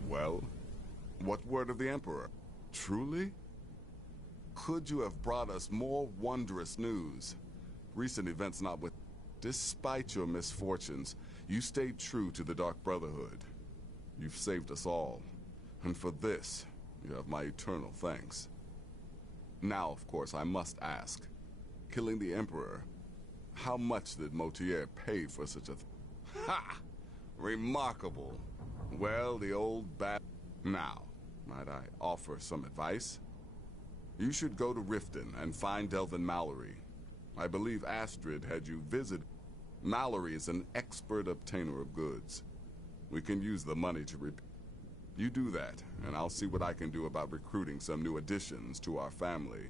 Well, what word of the Emperor? Truly? could you have brought us more wondrous news? Recent events not with... Despite your misfortunes, you stayed true to the Dark Brotherhood. You've saved us all. And for this, you have my eternal thanks. Now, of course, I must ask. Killing the Emperor, how much did Motier pay for such a... Ha! Remarkable. Well, the old bat... Now, might I offer some advice? You should go to Riften and find Delvin Mallory. I believe Astrid had you visit. Mallory is an expert obtainer of goods. We can use the money to You do that, and I'll see what I can do about recruiting some new additions to our family.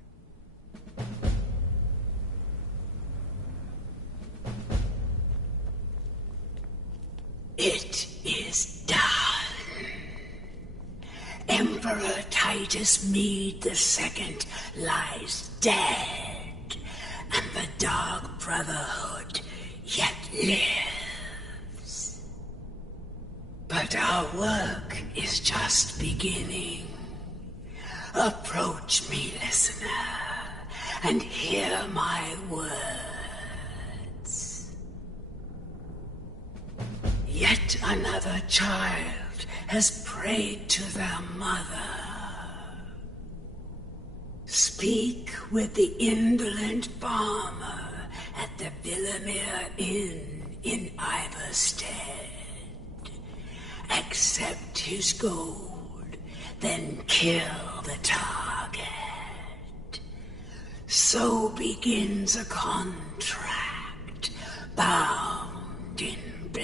It is done. Emperor Titus Mede II lies dead, and the Dark Brotherhood yet lives. But our work is just beginning. Approach me, listener, and hear my words. Yet another child has prayed to their mother. Speak with the indolent farmer at the Villamere Inn in Iverstead. Accept his gold, then kill the target. So begins a contract bound in blood.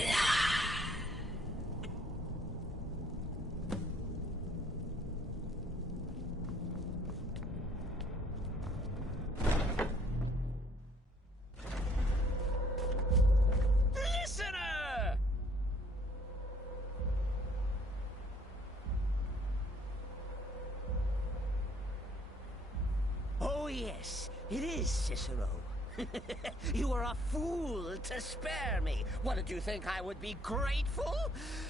Oh, yes, it is Cicero. You were a fool to spare me. What, did you think I would be grateful?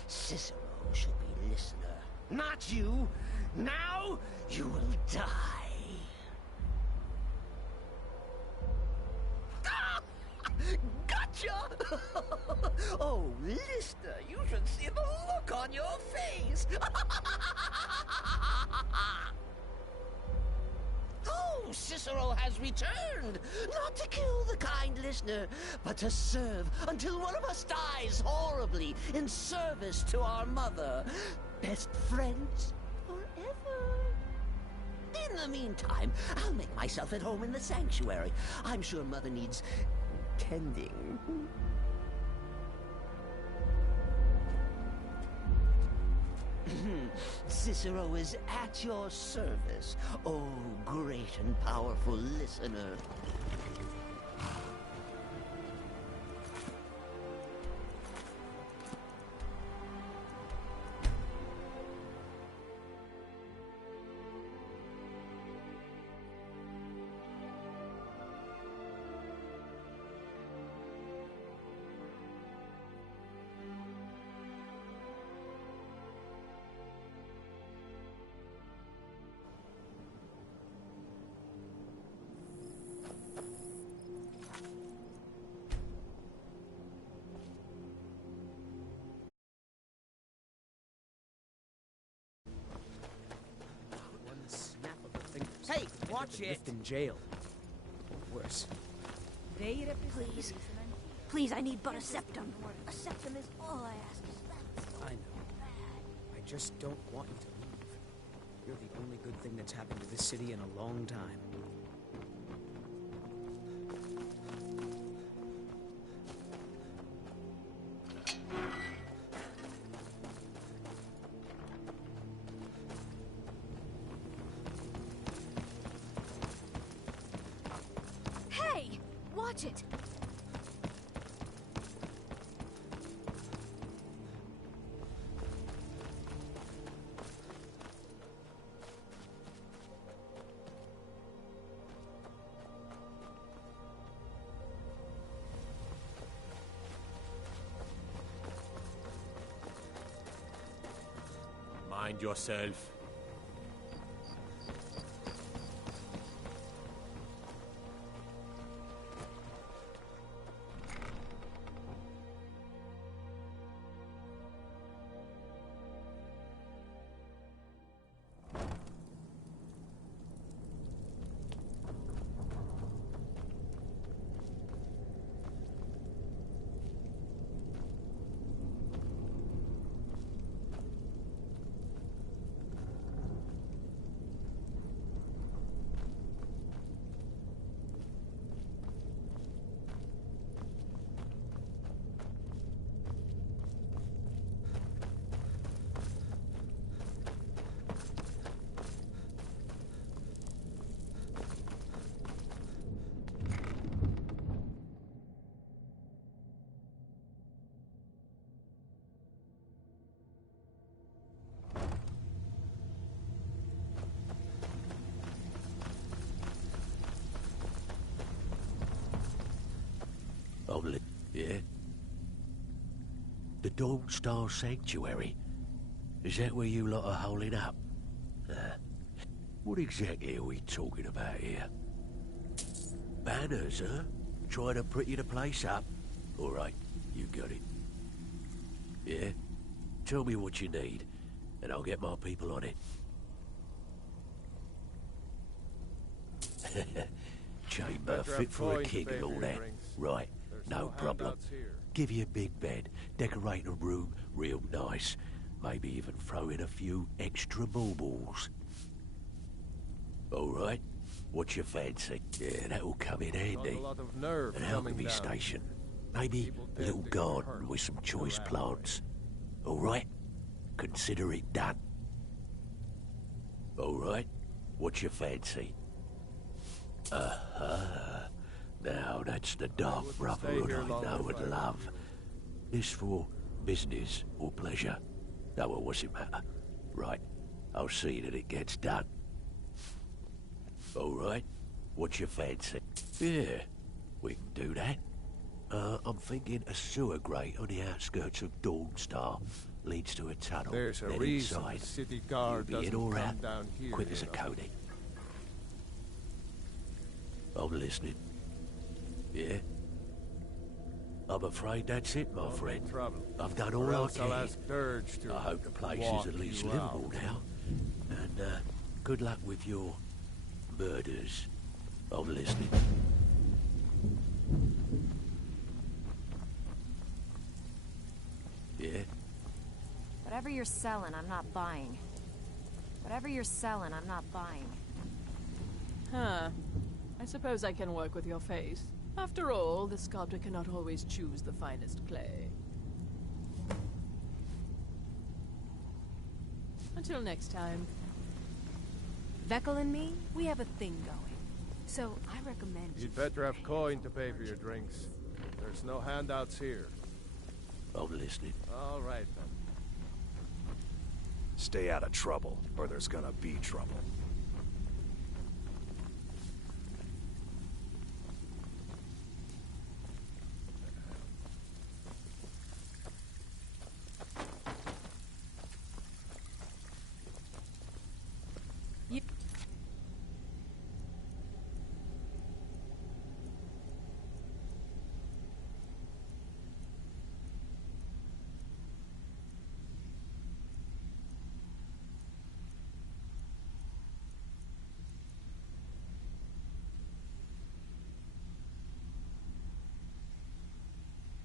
Cicero should be listener, not you. Now you will die. Gotcha! Oh, listener, you should see the look on your face. Oh, Cicero has returned, not to kill the kind listener, but to serve until one of us dies horribly in service to our mother. Best friends forever. In the meantime, I'll make myself at home in the sanctuary. I'm sure Mother needs tending. Cicero is at your service, oh great and powerful listener. Hey, watch it! In jail. Or worse. Please. Please, I need but a septum. A septum is all I ask. I know. I just don't want you to leave. You're the only good thing that's happened to this city in a long time. Hey! Watch it! Mind yourself. Yeah? The Dawn Star Sanctuary? Is that where you lot are holding up? What exactly are we talking about here? Banners, huh? Trying to pretty the place up? All right, you got it. Yeah? Tell me what you need, and I'll get my people on it. Chamber fit for a king and all that. Right, no problem. Give you a big bed, decorate a room real nice. Maybe even throw in a few extra baubles. All right, what's your fancy? Yeah, that'll come in handy. An alchemy station. Maybe a little garden with some choice plants. All right, consider it done. All right, what's your fancy? Now that's the Dark Brotherhood I know and love. This for business or pleasure? No, well, what's it matter? Right, I'll see that it gets done. All right, what's your fancy? Yeah, we can do that. I'm thinking a sewer grate on the outskirts of Dawnstar leads to a tunnel. There's a then reason inside. the city guard You be in doesn't all come right? down here, Quick as a you know. coney. I'm listening. Yeah? I'm afraid that's it, my friend. I've done all I else I'll can. ask Dirge to I hope the place walk is at least you livable out. now. And good luck with your murders. I'm listening. Yeah? Whatever you're selling, I'm not buying. Whatever you're selling, I'm not buying. Huh. I suppose I can work with your face. After all, the sculptor cannot always choose the finest clay. Until next time. Vekel and me, we have a thing going. So I recommend You'd better have coin to pay for your drinks. There's no handouts here. I'm listening. All right, then. Stay out of trouble, or there's gonna be trouble.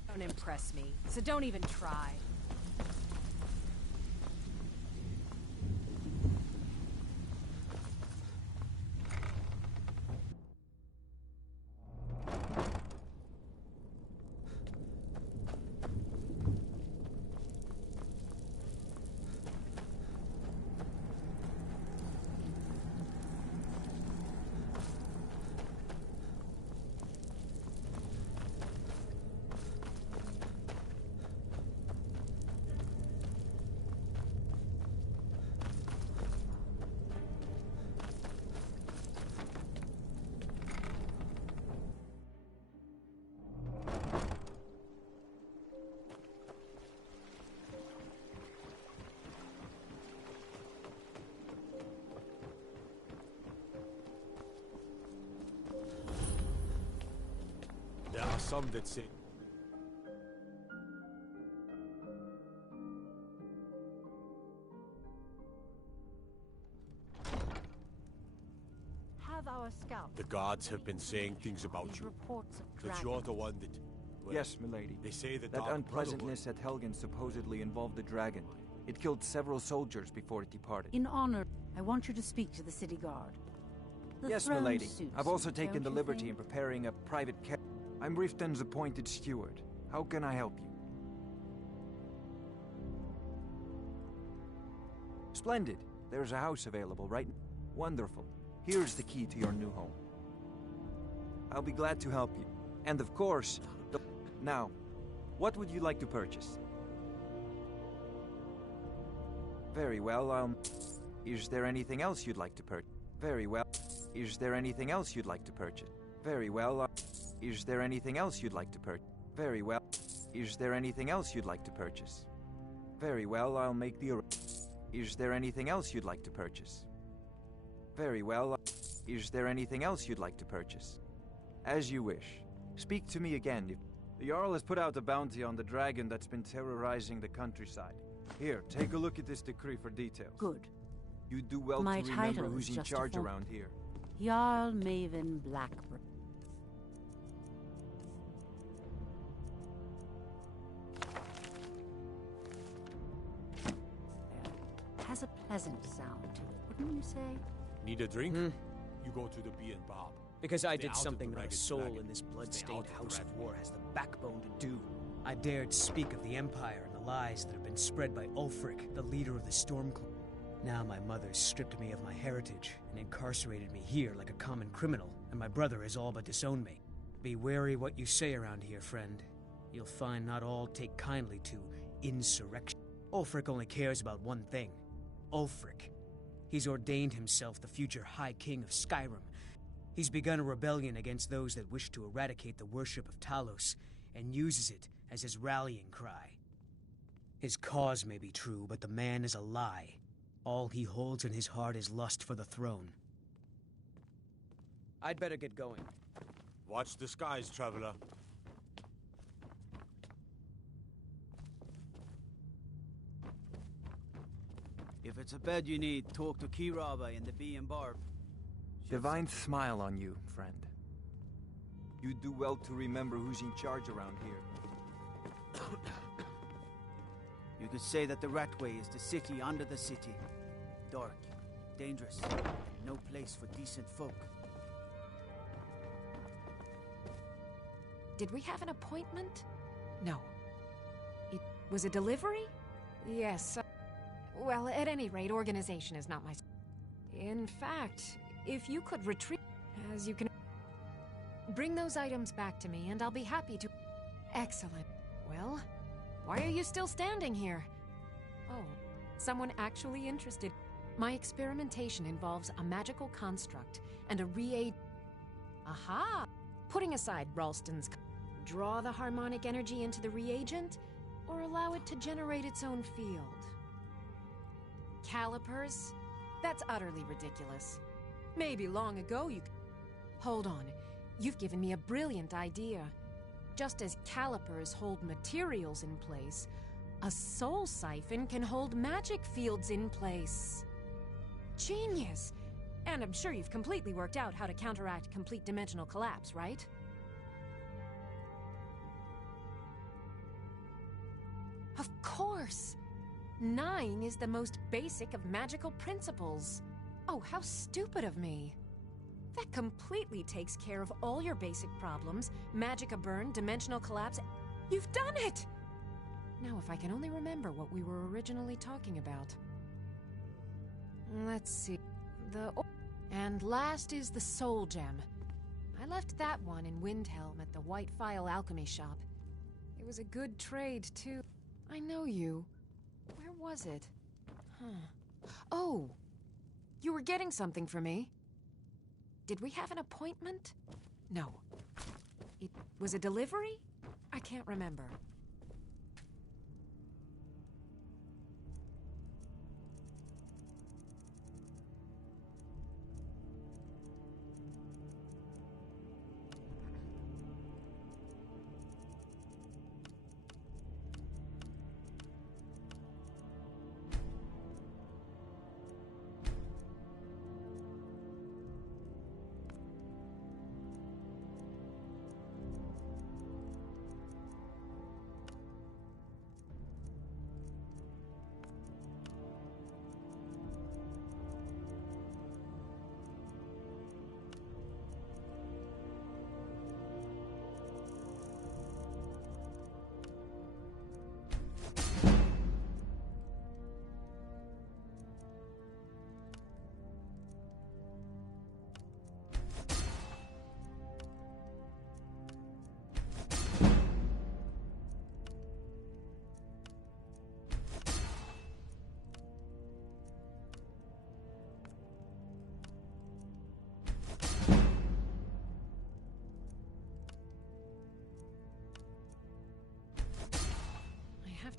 Don't impress me, so don't even try. There are some that say... Have our scouts. The gods have been saying things about you. Reports of That dragons. you're the one that... well, Yes, milady. They say the that Dark unpleasantness at Helgen supposedly involved a dragon. It killed several soldiers before it departed. In honor, I want you to speak to the city guard. The Yes, throne milady. suits I've also you, taken don't the you liberty think? in preparing a private I'm Riften's appointed steward. How can I help you? Splendid. There's a house available, right? Wonderful. Here's the key to your new home. I'll be glad to help you. And of course, now, what would you like to purchase? Very well, is there anything else you'd like to purchase? Very well. Is there anything else you'd like to purchase? Very well, is there anything else you'd like to purchase? Very well. Is there anything else you'd like to purchase? Very well, I'll make the... Is there anything else you'd like to purchase? Very well. Is there anything else you'd like to purchase? As you wish. Speak to me again. The Jarl has put out a bounty on the dragon that's been terrorizing the countryside. Here, take a look at this decree for details. Good. You do well My to remember title who's is in just a charge form. around here. Jarl Maven Blackbird. Has a pleasant sound to it, wouldn't you say? Need a drink? You go to the B and Bob. Because I Stay did out of something the that a ragged soul dragon. in this Stay blood-stained out of the house of rat war has the backbone to do. I dared speak of the Empire and the lies that have been spread by Ulfric, the leader of the Stormcloak. Now my mother stripped me of my heritage and incarcerated me here like a common criminal, and my brother has all but disowned me. Be wary what you say around here, friend. You'll find not all take kindly to insurrection. Ulfric only cares about one thing. Ulfric. He's ordained himself the future High King of Skyrim. He's begun a rebellion against those that wish to eradicate the worship of Talos, and uses it as his rallying cry. His cause may be true, but the man is a lie. All he holds in his heart is lust for the throne. I'd better get going. Watch the skies, traveler. If it's a bed you need, talk to Kiraba in the Bee and Barb. Divine smile on you, friend. You do well to remember who's in charge around here. You could say that the Ratway is the city under the city. Dark, dangerous, no place for decent folk. Did we have an appointment? No. It was a delivery? Yes. Well, at any rate, organization is not my... In fact, if you could retrieve... As you can... Bring those items back to me, and I'll be happy to... Excellent. Well, why are you still standing here? Oh, someone actually interested. My experimentation involves a magical construct and a reagent... Aha! Putting aside Ralston's... Draw the harmonic energy into the reagent, or allow it to generate its own field. Calipers? That's utterly ridiculous. Maybe long ago you... Hold on. You've given me a brilliant idea. Just as calipers hold materials in place, a soul siphon can hold magic fields in place. Genius! And I'm sure you've completely worked out how to counteract complete dimensional collapse, right? Of course! 9 is the most basic of magical principles. Oh, how stupid of me. That completely takes care of all your basic problems. Magica burn, dimensional collapse. You've done it! Now, if I can only remember what we were originally talking about. Let's see. And last is the Soul Gem. I left that one in Windhelm at the White Phial Alchemy Shop. It was a good trade, too. I know you. Where was it? Huh. Oh! You were getting something for me. Did we have an appointment? No. It was a delivery? I can't remember.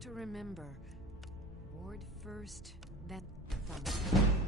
to remember. Ward first, then thunder.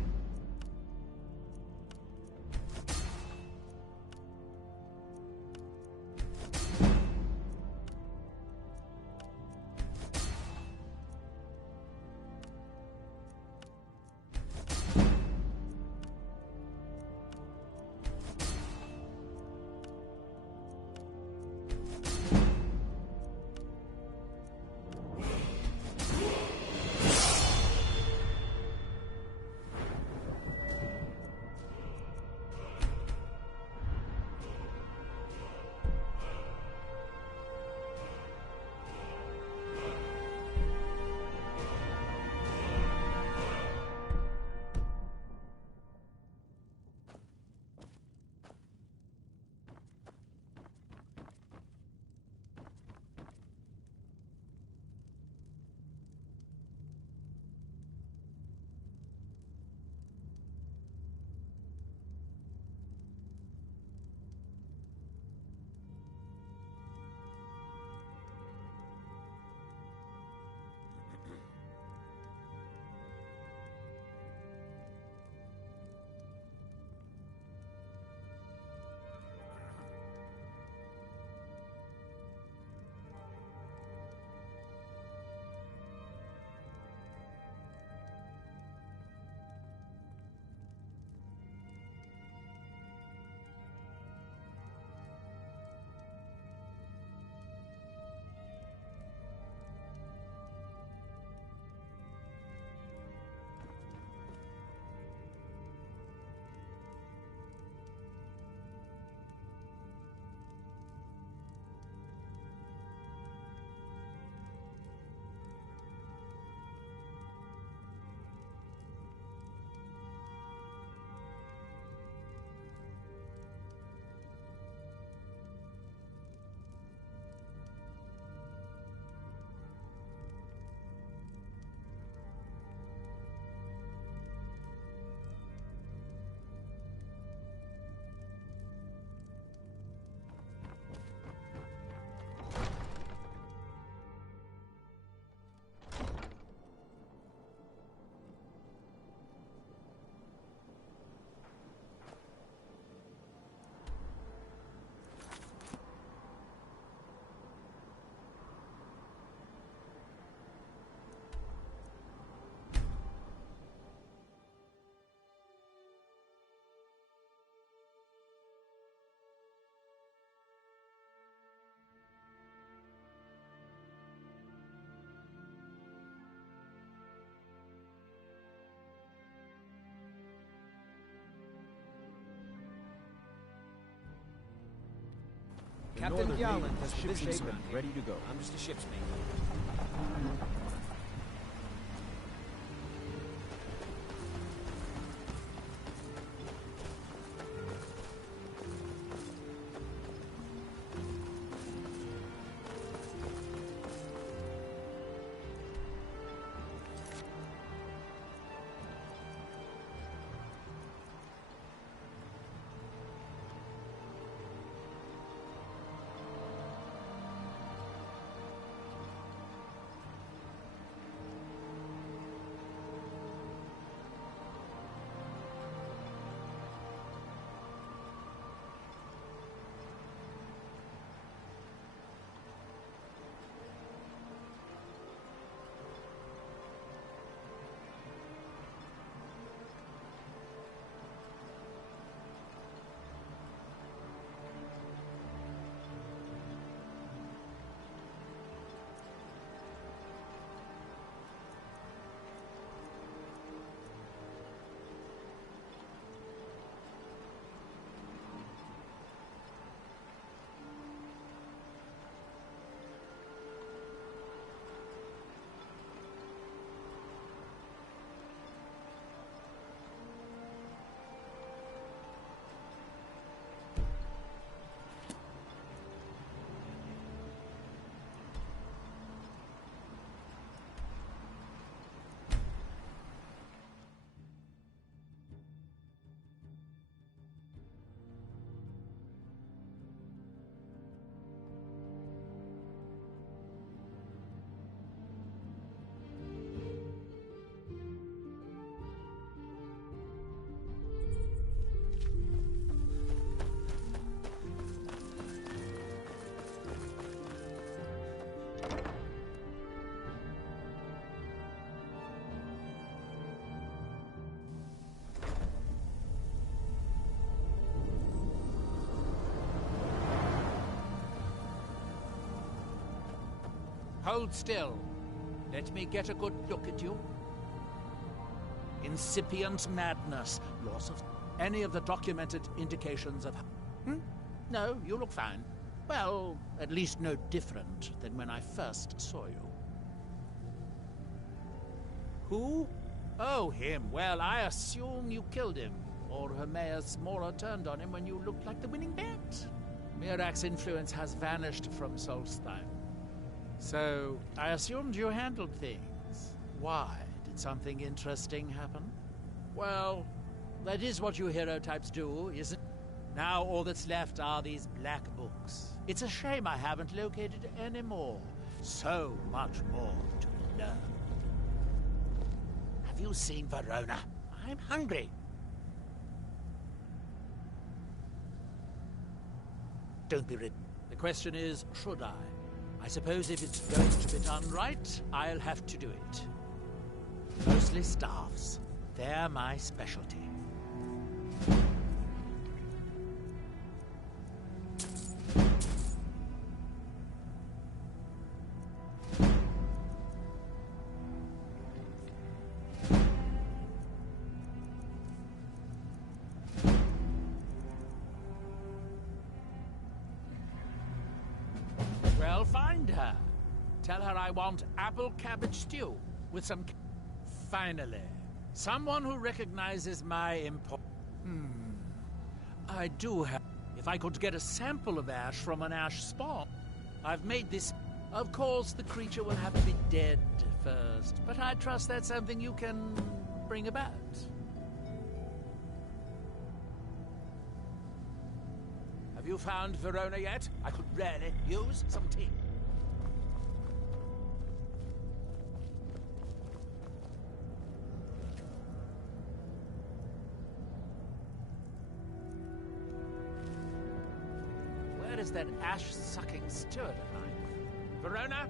Captain Gowland has ship business shape and around here. ready to go. I'm just a ship's mate. Hold still. Let me get a good look at you. Incipient madness, loss of any of the documented indications of... No, you look fine. Well, at least no different than when I first saw you. Who? Oh, him. Well, I assume you killed him. Or Hermaeus Mora turned on him when you looked like the winning bet. Mirak's influence has vanished from Solstheim. So, I assumed you handled things. Why? Did something interesting happen? Well, that is what you hero types do, isn't it? Now all that's left are these black books. It's a shame I haven't located any more. So much more to learn. Have you seen Verona? I'm hungry. Don't be rid. The question is, should I? I suppose if it's going to be done right, I'll have to do it. Mostly staffs. They're my specialty. Well, find her. Tell her I want apple cabbage stew with some... Finally, someone who recognizes my I do have... If I could get a sample of ash from an ash spawn, I've made this... Of course, the creature will have to be dead first, but I trust that's something you can bring about. Have you found Verona yet? I could really use some tea. Where is that ash-sucking steward of mine? Verona?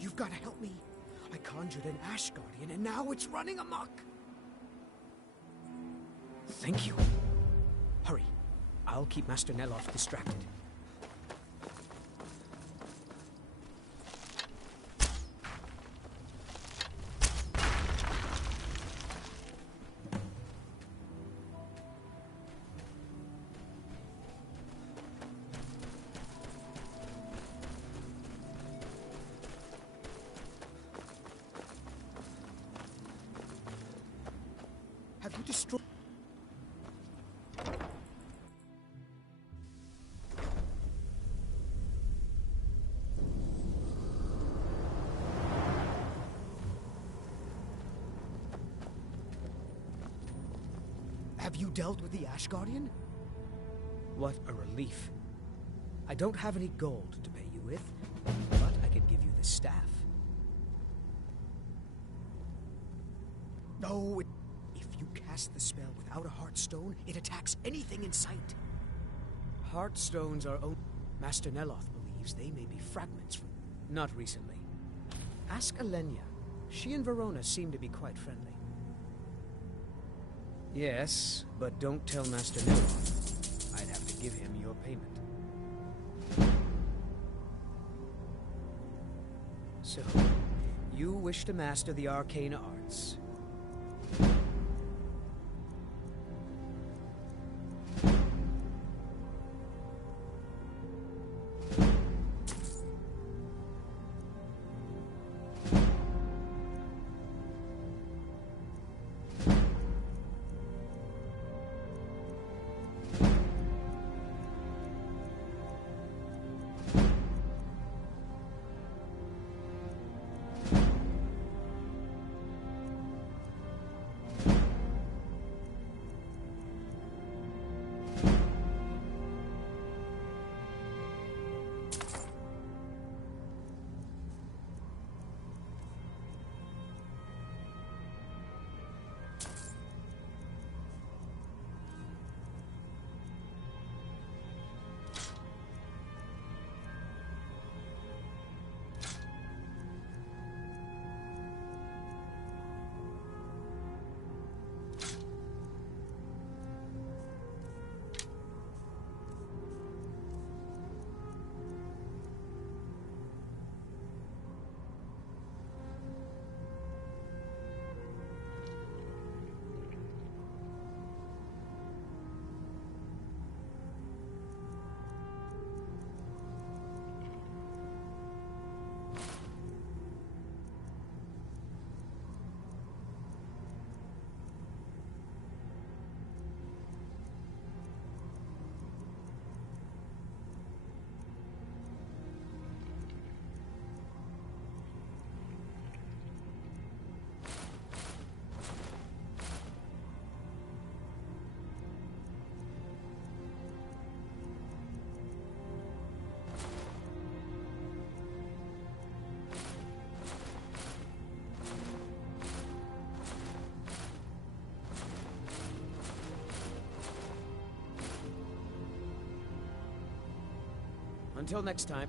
You've got to help me. I conjured an Ash Guardian, and now it's running amok. Thank you. Hurry. I'll keep Master Neloth distracted. Have you destroyed... Have you dealt with the Ash Guardian? What a relief. I don't have any gold to pay you with, but I can give you the staff. No, if you cast the spell without a Heartstone, it attacks anything in sight. Heartstones are own. Master Neloth believes they may be fragments from... Not recently. Ask Alenia. She and Verona seem to be quite friendly. Yes, but don't tell Master Neloth. I'd have to give him your payment. So, you wish to master the arcane arts. Until next time.